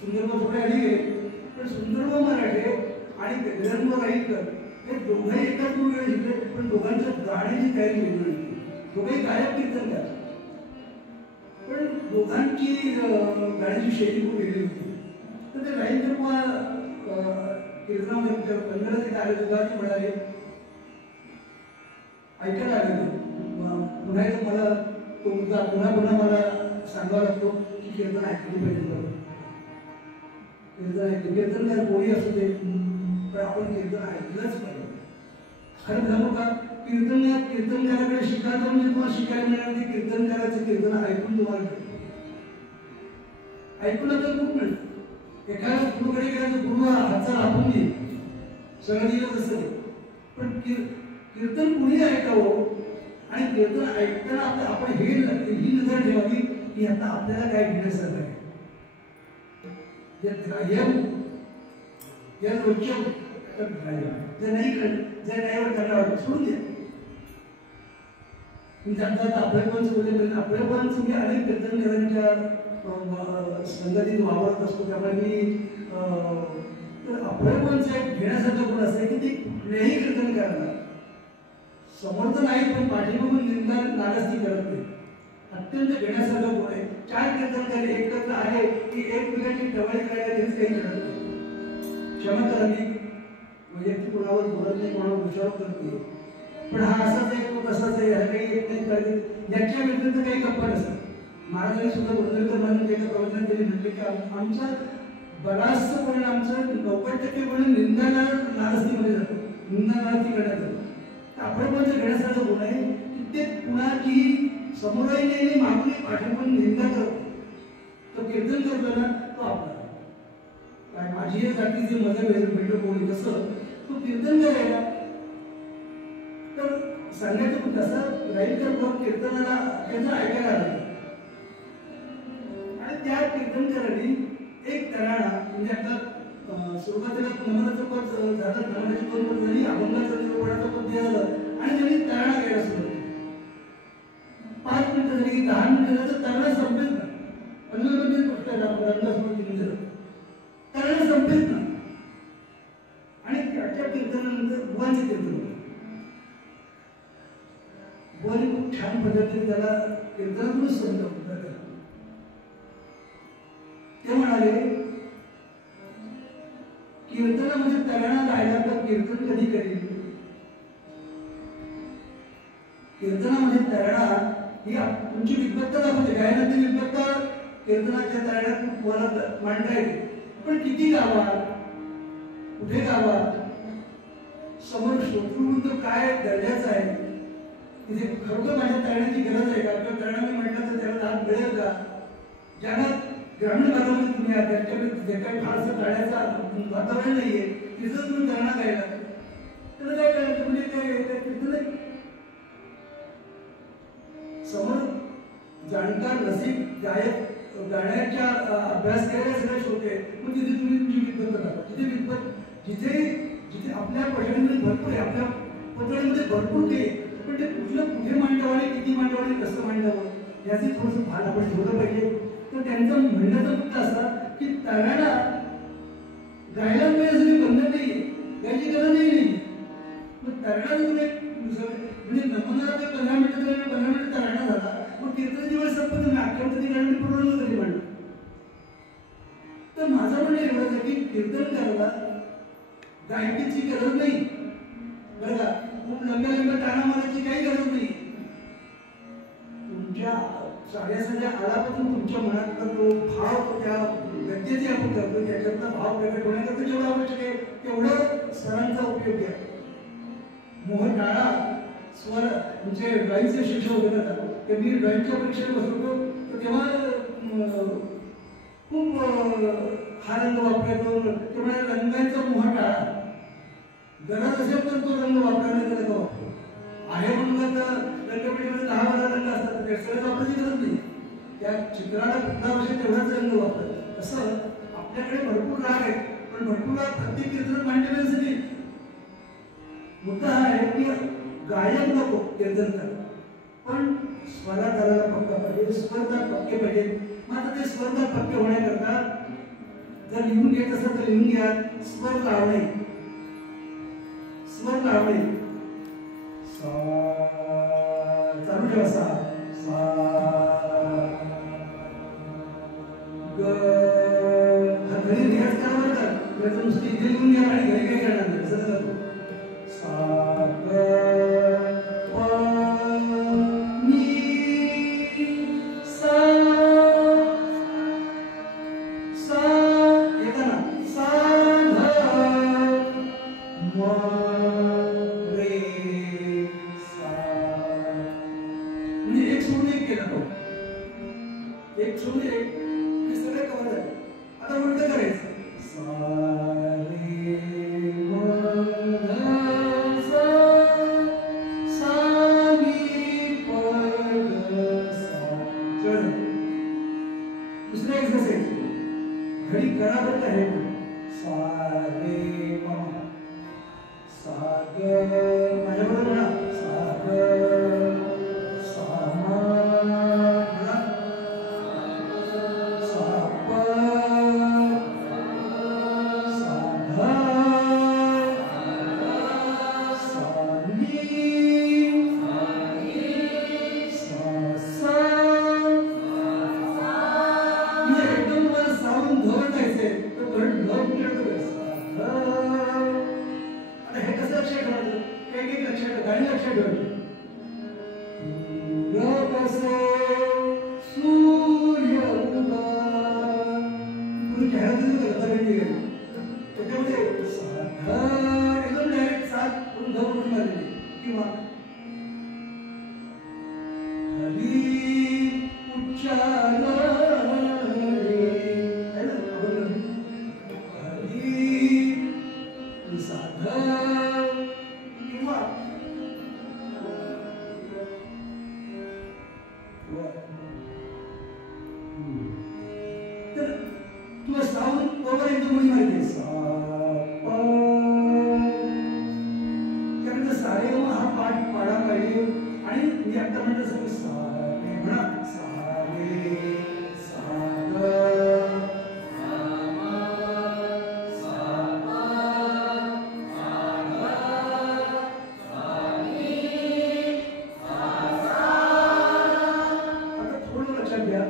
सुंदरभाऊ थोडे आधी गेले पण सुंदरभाऊ मराठे आणि गजाननभाऊ राईकर हे दोघेही एकाच गुरुकडे शिकले पण दोघांच्या गाण्याची तयारी वेगळी होती. दोघेही गायक कीर्तनकार पण दोघांची गाण्याची शैली खूप वेगळी होती. तर ते राईकर कीर्तनामध्ये पंधराचे आले दोघांचे म्हणाले ऐकायला आले पुन्हा एकदा मला तो मुद्दा पुन्हा मला सांगावा लागतो की कीर्तन ऐकली पाहिजे. कीर्तन ऐकलं कीर्तनकार कोणी असू दे पण आपण कीर्तन ऐकलंच पाहिजे. खरं सांगू का कीर्तनकाराकडे शिकायचं म्हणजे तुम्हाला शिकायला मिळणार ते कीर्तनकाराचं कीर्तन ऐकून तुम्हाला ऐकून आपल्याला खूप मिळतं. एखाद्या गुरुकडे गेला तर गुरु हातचा राखून घे सगळं दिलं असं पण कीर्तन कुणी ऐकावं आणि कीर्तन ऐकताना आपण ही नजर ठेवावी की आता आपल्याला काय घेण्यासारखं आहे. जर नाही करणार सोडून द्या. मी त्यांचा आपल्यापण बोलले आपल्यापण तुम्ही अनेक कीर्तनकारांच्या संगतीत वावरत असतो त्यामुळे मी आपल्यापणचं एक घेण्यासारखं गुण असं की ते कुठल्याही कीर्तनकारांना समर्थ नाही पण पाठीमागून निंदा नाराजगी करत नाही. अत्यंत घेण्यासारखं गुण आहे. 4 कीर्तनकारी एकत्र आले की एकमेकांची टवाळी करायला त्यांनी काही घडत नाही. क्षमा करा मी वैयक्तिक कोणावर बोलत नाही, कोणावर विचार करते, पण हा असाच आहे तो तसाच आहे ह्याला काही येत नाही करते याच्या व्यतिरिक्त काही गप्पा नसतात. महाराजांनी सुद्धा बोललेलं म्हणून एका प्रवचनात त्यांनी म्हटले की आमचा बराचसा परिणाम आमचं 90% परिणाम निंदाला नारस्तीमध्ये जातो, निंदा नारस्ती करण्यात जातो. आपण पण घेण्यासारखं गुण आहे की ते कुणाची समोरही नाही मागूनही पाठवून निंदा करतो. तो कीर्तन करतो ना तो आपला काय माझी जातीची मजा भेटो कोणी कसं तो कीर्तन करायला तर सांगायचं पण कसं राहील तर कीर्तनाला त्याचं ऐकायला आलं आणि त्या कीर्तनकारांनी एक तराणा म्हणजे आता सुरुवातीला नमनाचं पद झालं, नमनाची 2 पद झाली, अभंगाचं निरूपणाचं पद झालं आणि त्यांनी तराणा गायला सुरुवात केली. 5 मिनिटं झाली, 10 मिनिटं झाली तर तराणा संपेच ना. म्हणजे तराणा संपेच ना. आणि त्याच्या कीर्तनानंतर बुवांचे कीर्तन होतं. बुवांनी खूप छान पद्धतीने त्याला कीर्तनातूनच समजावून ते म्हणाले कीर्तनामध्ये तराणा गायला तर कीर्तन कधी करेल. कीर्तनामध्ये तराणा ही तुमची विद्वत्ता दाखवते, गायनाची विद्वत्ता कीर्तनाच्या तराण्यातून तुम्हाला मांडता येते. पण किती गावा, कुठे गावा, समोर श्रोतृवृंद काय दर्जाचं आहे, तिथे खरोखर माझ्या तळण्याची गरज आहे का, किंवा तळण्याने म्हटलं तर त्याला लाभ मिळेल का. ज्यांना ग्रामीण भागामध्ये तुम्ही त्याच्यामध्ये जे काही फारसं तळण्याचं वातावरण नाहीये तिथं तुम्ही तळणा गायला त्याला काय करायचं म्हणजे काय तिथं नाही. समोर जाणकार रसिक गायक गाण्याच्या अभ्यास करायला सगळे श्रोते, मग तिथे तुम्ही तुमची विद्वत्ता दाखवा. जिथे विद्वत जिथे आपल्या पठणीमध्ये भरपूर आहे, आपल्या पठणीमध्ये भरपूर काही, पण ते कुठलं कुठे मांडावं आणि किती मांडावं आणि कसं मांडावं याचे थोडंसं भान आपण ठेवलं पाहिजे. तर त्यांचा म्हणण्याचा मुद्दा असा की तराणा गायला मिळायचं बंधन नाही, गायची गरजही नाही. मग तराणा तुम्ही म्हणजे नमनाला 15 मिनिटं 15 मिनिटं तराणा झाला, मग कीर्तनाची वेळ संपत नाही, अख्ख्या कधी गाणी पूर्ण कधी म्हणलं. तर माझं म्हणणं एवढंच आहे की कीर्तन करायला गायकीची गरज नाही बरं का, खूप लंब्या ताना मारायची काही गरज नाही. तुमच्या साड्यासाड्या आलापासून तुमच्या मनातला तो भाव त्या गद्याचे आपण करतो त्याच्यातला भाव प्रकट होण्याकरता जेवढं आवश्यक आहे तेवढं स्वरांचा उपयोग घ्या. मोहन टाळा स्वर म्हणजे ड्रॉइंगचे शिक्षक होते ना, ते मी ड्रॉइंगच्या परीक्षेला बसवतो तर तेव्हा खूप हा रंग वापरायचो, तेव्हा रंगांचा मोह टाळा. गरज असेल तर तो रंग वापरायला त्याला तो वापरतो आहे म्हणून आता रंगपेटीमध्ये 10-12 रंग असतात, त्या सगळ्यात वापरायची गरज नाही. त्या चित्राला कुठला पाहिजे तेवढाच रंग वापरतात. असं आपल्याकडे भरपूर राग आहेत, पण भरपूर राग प्रत्येक कीर्तनात मांडण्यासाठी मुद्दा हा आहे की गायक नको कीर्तन कर, पण स्वराधाराला पक्का पाहिजे, स्वरदार पक्के पाहिजे. मात्र ते स्वरदार पक्के होण्याकरता जर लिहून घेत असेल तर लिहून घ्या. स्वर लावणे, स्वर लावणे चालू ठेवा. सा ग घरी रियाज करा बरं का, त्याचं नुसती इथे लिहून घ्या आणि घरी काही करणार नाही असं जातो. सा ग झालेली किंवा हरी उच्चार हरी साधन किंवा तर तुला साऊंड ओव्हर येतो कोणी माहिती कारण सारे हा पाठ पाडा पाहिजे आणि मी आता म्हणलं सगळं सारे म्हणा सारे साध आता थोडं लक्षात घ्या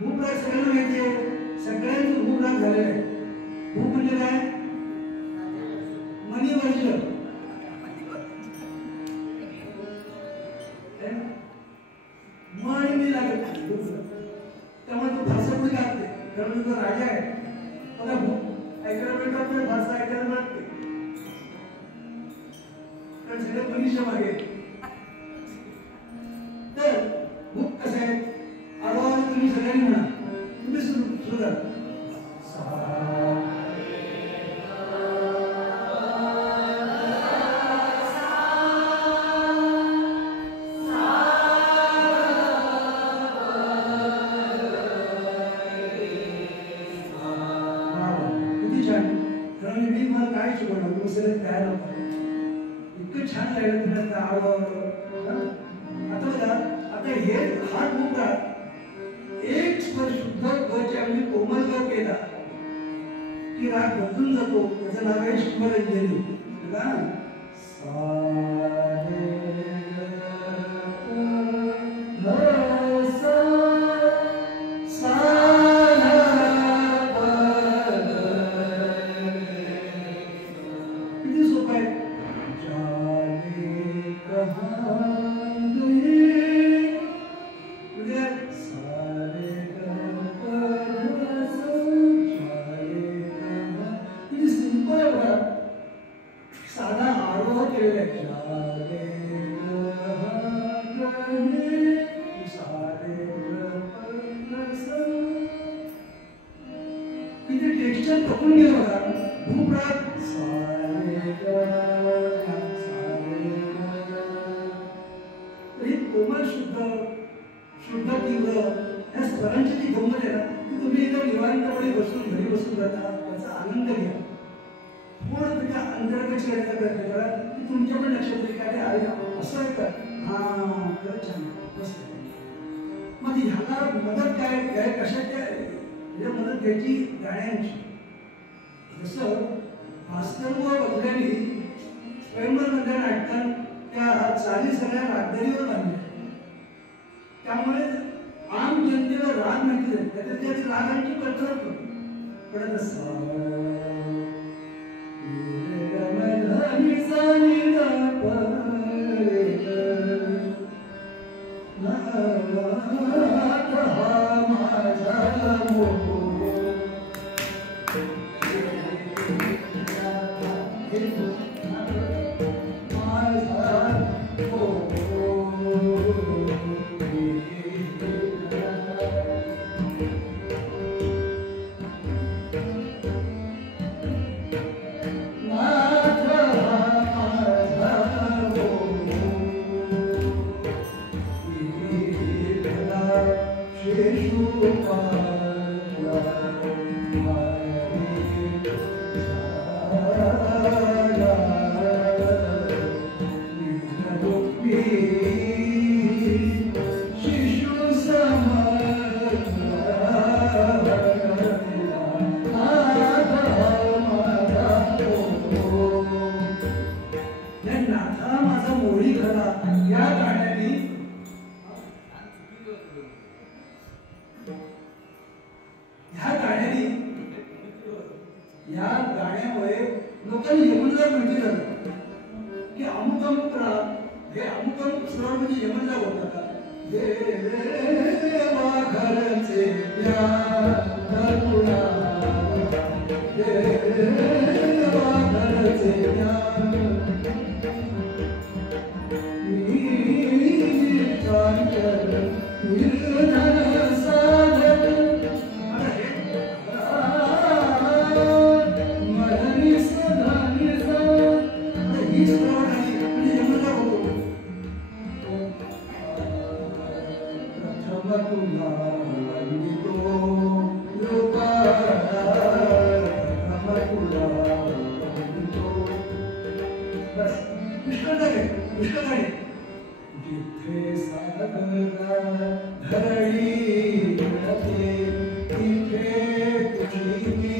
भूप्राग सगळ्यांना माहिती आहे सगळ्यांचं भूप्राग झालेलं आहे भू म्हणजे काय मनी वर्ष मणी नाही लागत त्यामुळे तो भाषा पुढे लागते कारण जो राजा आहे त्याला भूक ऐकायला मिळतात भाषा ऐकायला मिळते कारण सगळं मनीच्या मागे तर भूक कसं आहे आवाज तुम्ही सगळ्यांनी म्हणा तुम्ही सुरू करा किती छान कारण मी मला काय शिकवणार तुम्ही सगळं काय नव्हतं इतकं छान लागलं तुम्हाला आवाज आता बघा आता हे हात मुद्रा एक स्वर शुद्ध गच्या म्हणजे कोमल ग केला की राग बदलून जातो त्याचं नाव आहे शिवरंजनी बघा किती सोपं आहे साधा आरोह केलेला आहे किती टेक्स्चर पकडून गेलं बघा भूप्राग कोमल शुद्ध शुद्ध तीव्र या स्वरांची जी गंमत आहे ना ती तुम्ही एका निवांतपणे बसून घरी बसून जाता त्याचा आनंद घ्या थोडं तुमच्या अंतराकडे करण्याचा प्रयत्न करा की तुमच्या पण लक्षात येईल काय अरे असं आहे का हा खरंच छान मस्त मग ह्याला मदत काय काय कशाच्या म्हणजे मदत घ्यायची गाण्यांची जसं भास्कर बघल्याने स्वयंवर मधल्या नाटकात त्या चाली सगळ्या रागदरीवर बांधल्या त्यामुळे आम जनतेला राग माहिती झाली त्याच्या रागांची कल्पना पडत असतात शिशु समर्थ देवा घरचे या धरुणा देवा घरचे या नीलकांत निर्धन साधन मरणी सधानी सा ही श्रवण आहे म्हणजे यमला होतो प्रथम तुला वंदितो लोकाला प्रथम तुला वंदितो बस कृष्णगाणे जिथे सागरा धरणी रथे तिथे तुझी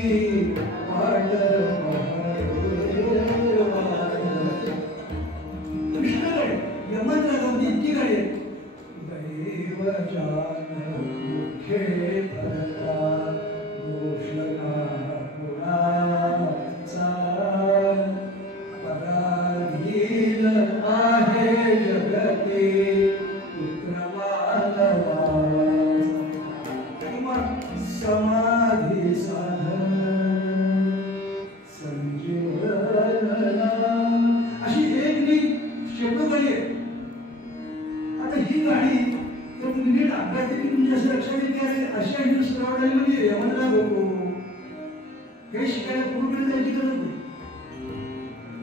वाट कृष्णगाणे यमन रागावती इतकी गाणी आहेत दैवजान मुखे भरला दोषका गुणाचा पराधीन आहे जगते पुत्रमानवा समाधी साधन संजीवना अशी एक शेकडो गाणी आहेत. आता ही गाणी तर तुम्ही नीट अभ्यास केली तुमच्या असं लक्षात येईल की अरे अशा ही श्रवणाली म्हणजे यमनला होतो हे शिकायला पूर्णपणे जायची गरज नाही.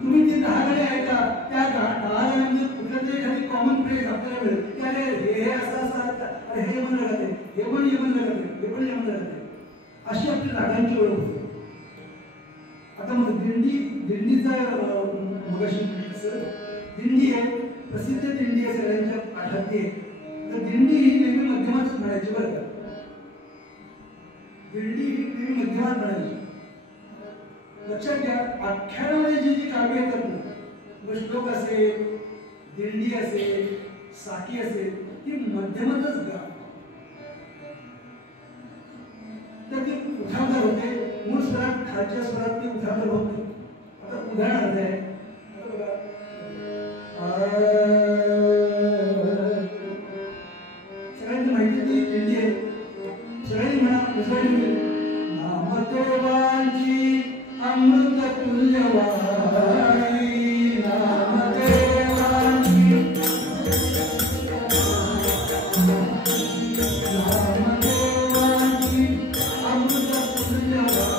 तुम्ही ते 10 गाणी ऐका त्या 10 गाण्यांमध्ये कुठलं तरी एखादी कॉमन फ्रेज आपल्याला मिळेल की अरे हे असं असं अरे हे यमन लागत आहे हे पण यमन लागत आहे हे पण यमन लागत आहे अशी आपली रागांची ओळख होते. आता मग दिंडीचा मगाशी म्हटलं दिंडी आहे प्रसिद्ध दिंडी आहे सगळ्यांच्या पाठातली आहे. तर दिंडी ही नेहमी मध्यमाच म्हणायची बरं का दिंडी ही नेहमी मध्यमाच म्हणायची. लक्षात घ्या आख्यानामध्ये जी जी काव्य येतात ना मग श्लोक असेल दिंडी असेल साकी असेल ती मध्यमातच गा तर ती उठावदार होते मूळ स्वरात खालच्या स्वरात ती उठावदार होत नाही. आता उदाहरण आहे सगळ्यांची माहिती ती दिंडी आहे सगळ्यांनी म्हणा दुसऱ्यांनी नामदेवांची अमृत तुल्यवाणी नामदेवांची अमृत तुल्यवाणी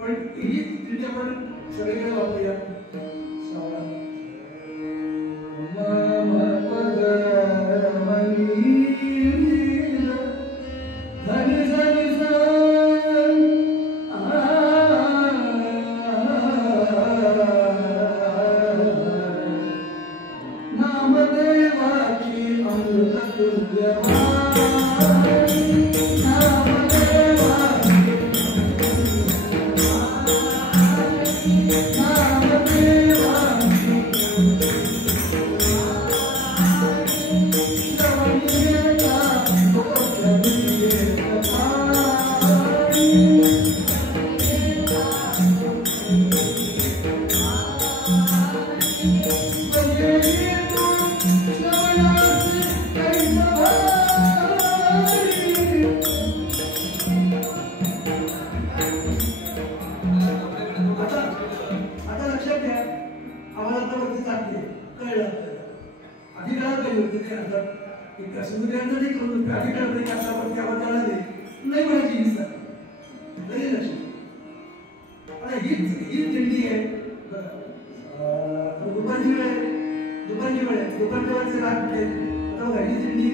पण ही दिंडी आपण सगळीकडे वापरूया. होती ते आता एक समुद्रांचं नाही करून प्राधिकरण तरी असला पण त्यावर त्याला नाही म्हणायची हिंसा तरी लक्ष आता हीच दिंडी आहे दुपारची वेळ आहे दुपारच्या वेळेचे राग कुठे आता बघा ही दिंडी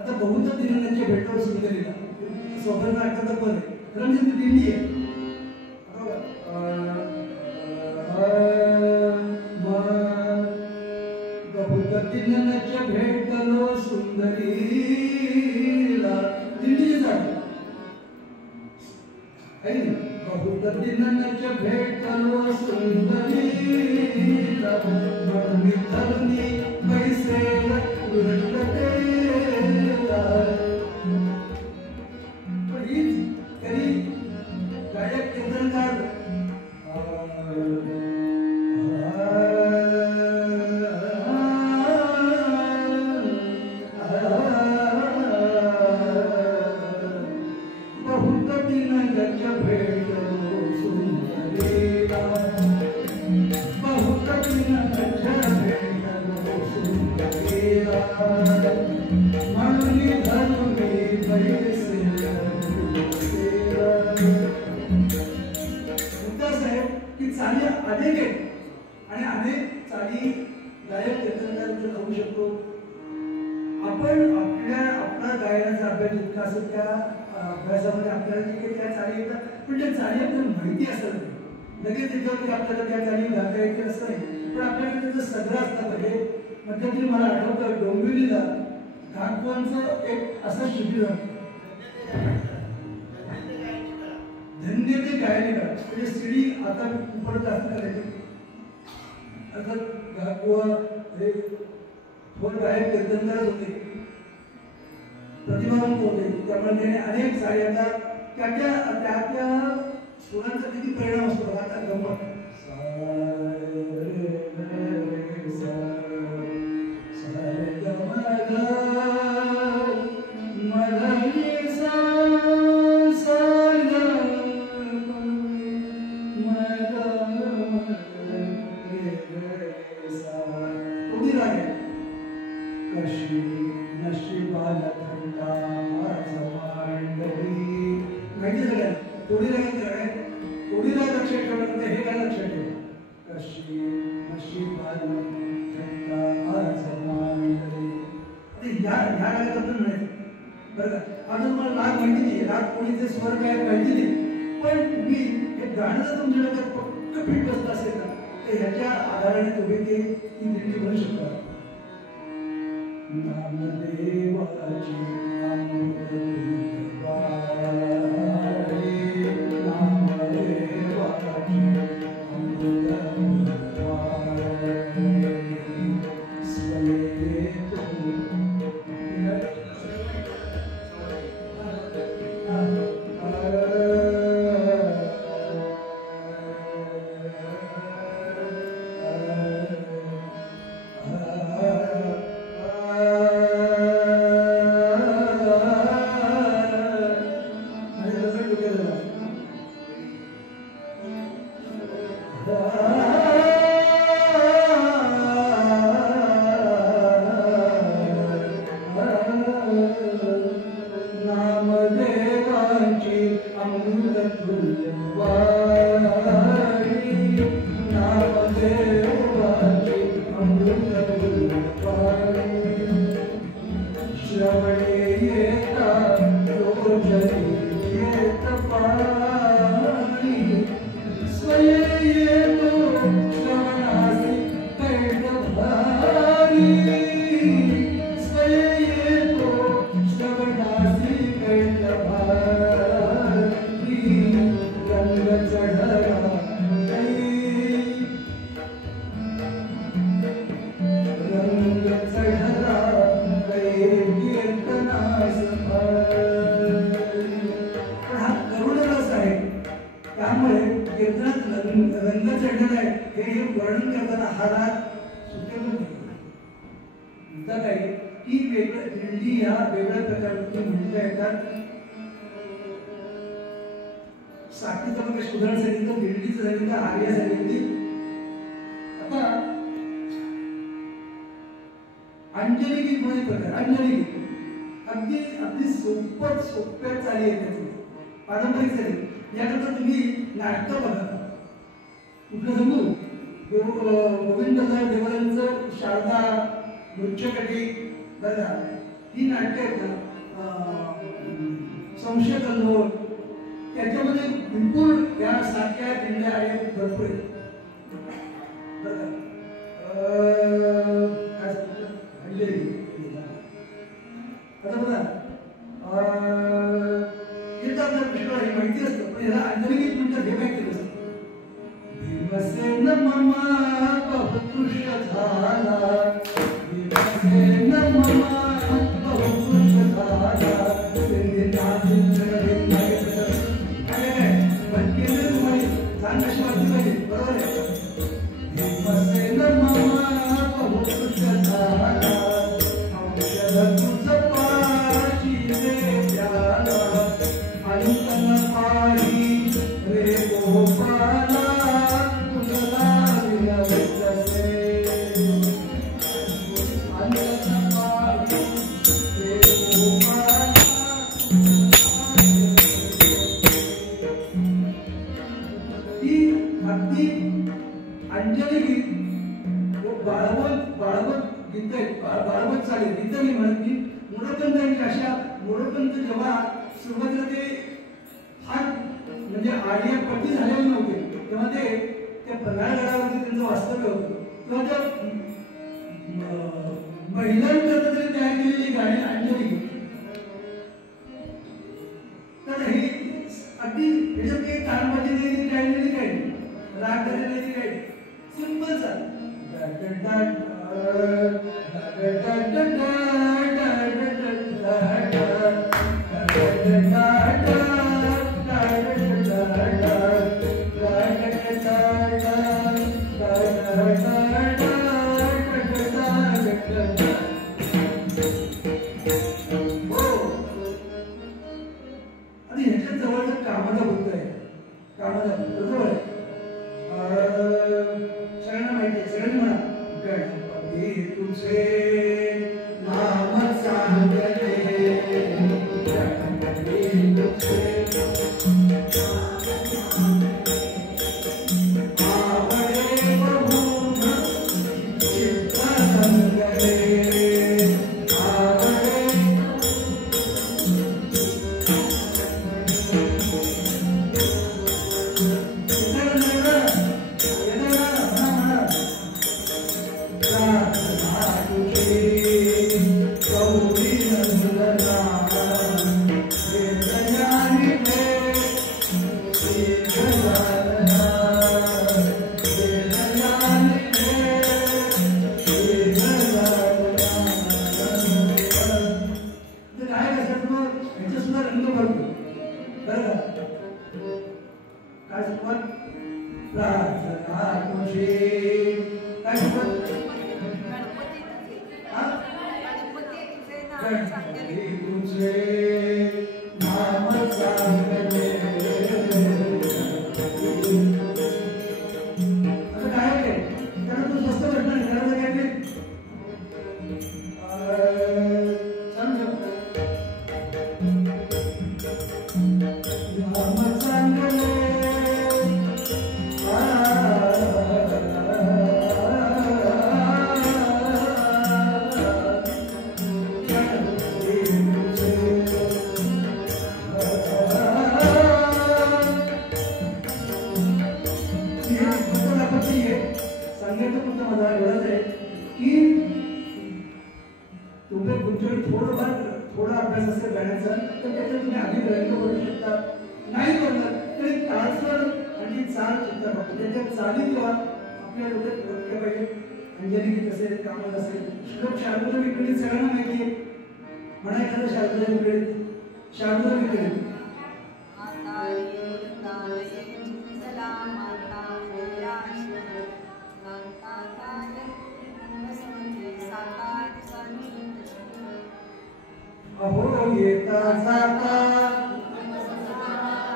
आता बहुधा दिनांच्या भेटावर सुरू केलेला सोबत नाटकाचा पद आहे कारण ती दिंडी आहे बहुधा दिनांच्या भेटलो सुंदरीला दिंडीची जात आहे बहुधा दिनांच्या भेटलो सुंदरीला मी धरणी पैसे गायक कीर्तनकार बहुत दिनांच्या भेटलो सुंदरीला बहुत दिनांच्या भेटलो सुंदरीला म्हणून धरुणी पैसे चाली अनेक आहेत आणि अनेक चाली गायक कीर्तनकार लावू शकतो आपण आपला गायनाचा अभ्यास जितका असेल त्या अभ्यासामध्ये आपल्याला जे काही त्या चाली येतात पण त्या चाली आपल्याला माहिती असतात लगेच त्याच्यावरती आपल्याला त्या चाली गाता येतील असं नाही पण आपल्याकडे त्याचं सगळं असलं पाहिजे मध्यंतरी मला आठवतं डोंबिवलीला घाटकोणचं एक असं शिबिर धन्य ते गायने का म्हणजे स्त्री आता परत जास्त करायची आता थोर गायक कीर्तनकारच होते प्रतिभावंत होते त्यामुळे त्याने अनेक साड्यांना त्या सुरांचा किती परिणाम असतो बघा आता गंमत अजून मला राग माहिती नाही राग कोणीचे स्वर काय माहिती नाही पण तुम्ही हे गाणं जर तुमच्या डोक्यात पक्क फिट बसत असेल ना तर ह्याच्या आधाराने तुम्ही ती दिंडी म्हणू शकता नामदेवाची वर्णन करताना हा राग सुटेबल नाही. म्हणतात आहे की वेगळ्या दिंडी ह्या वेगळ्या प्रकारचे म्हणता येतात. साखीचं मग सुधारण सांगितलं, दिंडीचं सांगितलं, आर्या सांगितली. आता अंजली गीत मध्ये प्रकार. अंजली गीत अगदी अगदी सोप्या चाली आहेत त्याची, पारंपरिक चाली. याकरता तुम्ही नाटकं बघा. कुठलं सांगू, गोविंदराव देवरांचं शारदा नृत्यकटी बघा, ही नाटकं आहेत ना. संशय कल्लोळ, त्याच्यामध्ये विपुल या सारख्या दिंड्या आहेत, भरपूर आहेत बघा. काय सांगितलं, अंजली. आता बघा येतात जर कृष्ण हे माहिती असतं, पण याला अंजली गीत म्हणतात हे माहिती नसतं. भीमसेन ममा बहुकृश झाला, भीमसेन ममा बहुकृश झाला, बरोबर आहे. भीमसेन ममा बहुकृश झाला, तुझ पाशी रे प्याला, अंतन पाही रे गोपाला, तुझला विलवतसे, अंतन पाही रे गोपाला. ही अगदी अंजली गीत बाळवत गीत आहेत, बाळवत चालेल गीत मी म्हणत की मोरपंतांची अशा. मोरपंत जेव्हा सुरुवातीला ते फार म्हणजे आर्य पट्टी झालेले नव्हते, तेव्हा ते त्या पन्हाळगडावरती त्यांचं वास्तव्य होतं, तेव्हा त्या महिलांकरता तरी तयार केलेली गाणी अंजली गीत. तर हे अगदी त्याच्यात काही तालबाजी नाही, काही नाही, काही राग धरले नाही, काही सिंपल चाल. आणि ह्याच्यात जवळचं कामाला होत आहे, कामाला बरोबर. सगळ्यांना माहिती आहे, सगळ्यांनी म्हणा, गणपती तुझे नाम सांगले, गणपती तुझे आवडे बहुम चित्त संगले, आवडे थोडा अभ्यास असेल गाण्याचा तर त्याच्यात तुम्ही अधिक रंग करू शकता. नाही करणार तरी तासभर आणि चाल सुद्धा बघतो. त्याच्या चाली किंवा आपल्या डोक्यात ओळखल्या पाहिजे. अंजली गीत असेल, कामत असेल, श्लोक शार्दूल विक्रीत सगळ्यांना माहिती आहे. म्हणा एखादं शार्दूल विक्रीत, शार्दूल विक्रीत येता जाता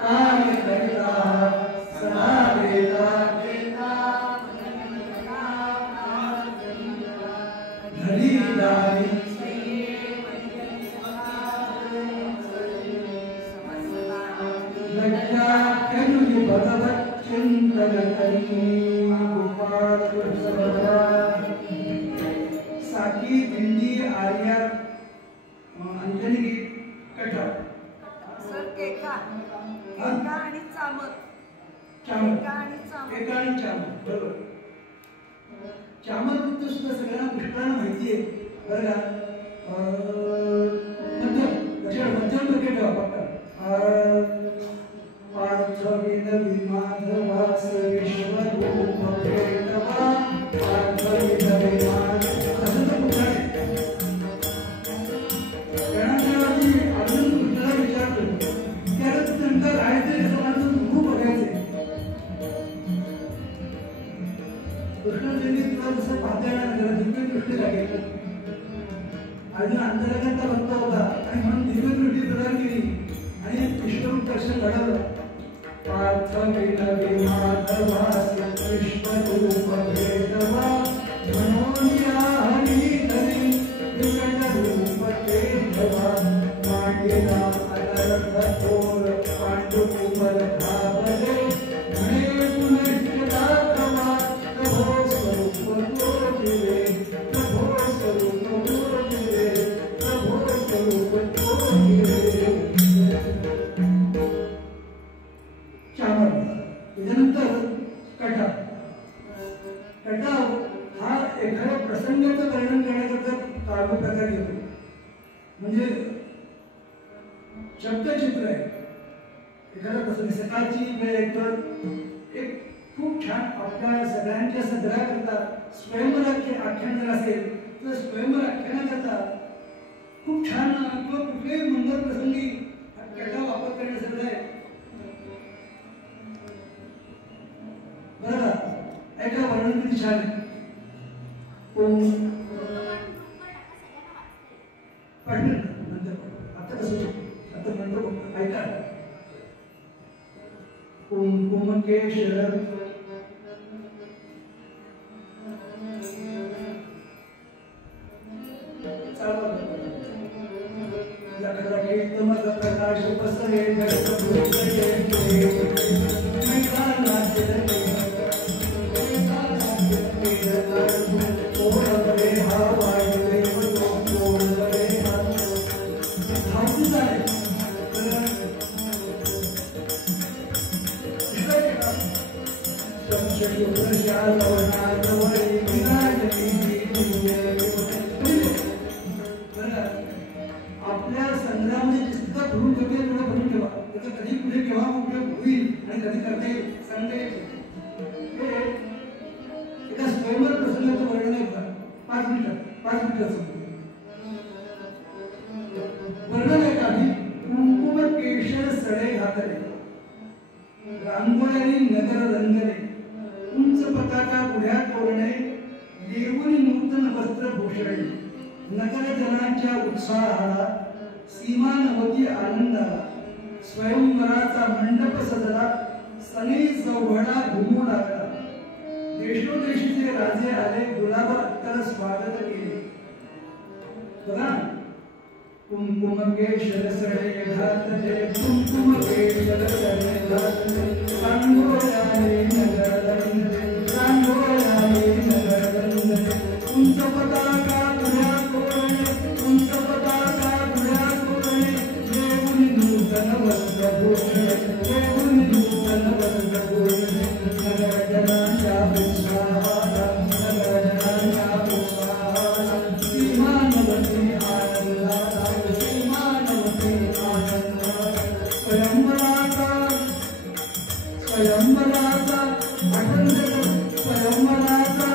काय करता सदा देता घरी दारी लज्जा करुणी भगवत चिंतन करी गोपाळ साकी दिंडी आर्या अंजनी गीत कथा सर केका आणि चामत एका आणि चामत बरोबर चामत वृत्त सुद्धा सगळ्यांना पुष्कळांना माहिती आहे बरं का मध्यम डोके ठेवा फक्त पार्थविन विमाधवास विश्वरूप भेटवा पार्थविन विमाध असं तर पुढे गणांच्यावरती अजून कृष्णाला विचारतो त्याला नंतर राहायचं असं माझं खूप बघायचंय कृष्णदेवी तुला जसं पाहता येणार त्याला दिव्य दृष्टी लागेल अजून अंतरंगाचा भक्त होता आणि म्हणून दिव्य दृष्टी प्रदान केली आणि विश्वरूप दर्शन घडवलं पार्थविन विमाधवास विश्वरूप भेटवा मनोनिया हरी हरी विकट रूप भेटवा मांडीला अनर्थ थोर पांडु कुमर धावले म्हणे पुनश्चता प्रभा प्रभो स्वरूप तो दिले प्रभो स्वरूप तो दिले प्रभो स्वरूप तो दिले त्याच्यानंतर कथा कथा हा एखाद्या प्रसंगाचं वर्णन करण्याकरता काव्य प्रकार घेतो म्हणजे शब्दचित्र आहे एखादा प्रसंग सकाळची वेळ एक खूप छान आपल्या सगळ्यांच्या सदरा करता स्वयंवर आख्यान जर असेल तर स्वयंवर आख्यानाकरता खूप छान किंवा कुठल्याही मंगल प्रसंगी कथा वापर करण्यासाठी आहे बरं ऐका वर्णन किती छान आहे आता कसं आता म्हणतो ऐका कुंकुम केशर प्रकाश पसरे आपल्या संग्रामध्ये जितका भरून ठेवते तेवढं भरून ठेवा त्याचं कधी पुढे केव्हा उपयोग होईल आणि कधी करता येईल सांगता येईल एका स्वयंवर प्रसंगाचं वर्णन आहे बघा 5 मिनिटाचं वर्णन आहे का कुंकुम केशर सडे घातले रांगोळ्याने नगर रंगले उंच पताका पुढ्या तोरणे देऊनी नूतन वस्त्र भूषणे नगर जनांच्या उत्साहाला सीमा नवती आनंदाला स्वयंवराचा मंडप सजला सनी चौघडा घुमू लागला देशोदेशीचे राजे आले गुलाब अत्तर स्वागत केले बघा कुंकुम केशर सडे घातले कुंकुम केशर सडे घातले रांगोळ्याने नगर रंगले रांगोळ्याने नगर रंगले उंच पताका पुढ्या तोरणे उंच पताका पुढ्या तोरणे देऊनी नूतन वस्त्र भूषणे देऊनी नूतन वस्त्र भूषणे नगर जनांच्या उत्साहाला नगर जनांच्या उत्साहाला सीमानवती आनंदाला सीमानवती आनंदाला स्वयंवराचा आठवण स्वयंवराचा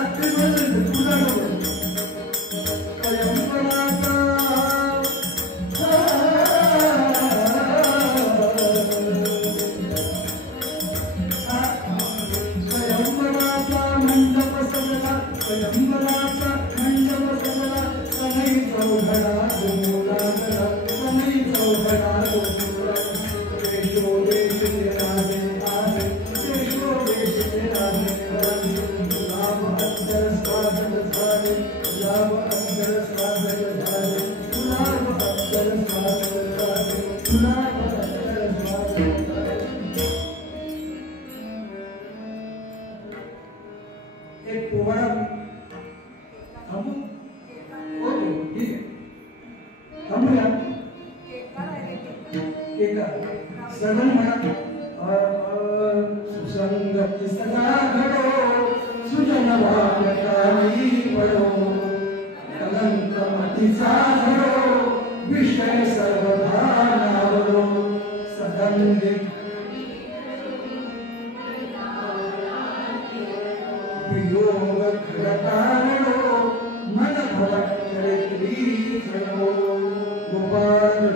स्वयंवराचा मंडप सजला सनई चौघडा घुमू लागला सनई सर्व म्हणा सुसंगती सदा घडो सुजन वाक्यानी पडो कलंक मतीचा झडो विषय सर्वधा नावरो सदंगे वियोग घडतारडो मन भवत चरित्री झडो गोपाल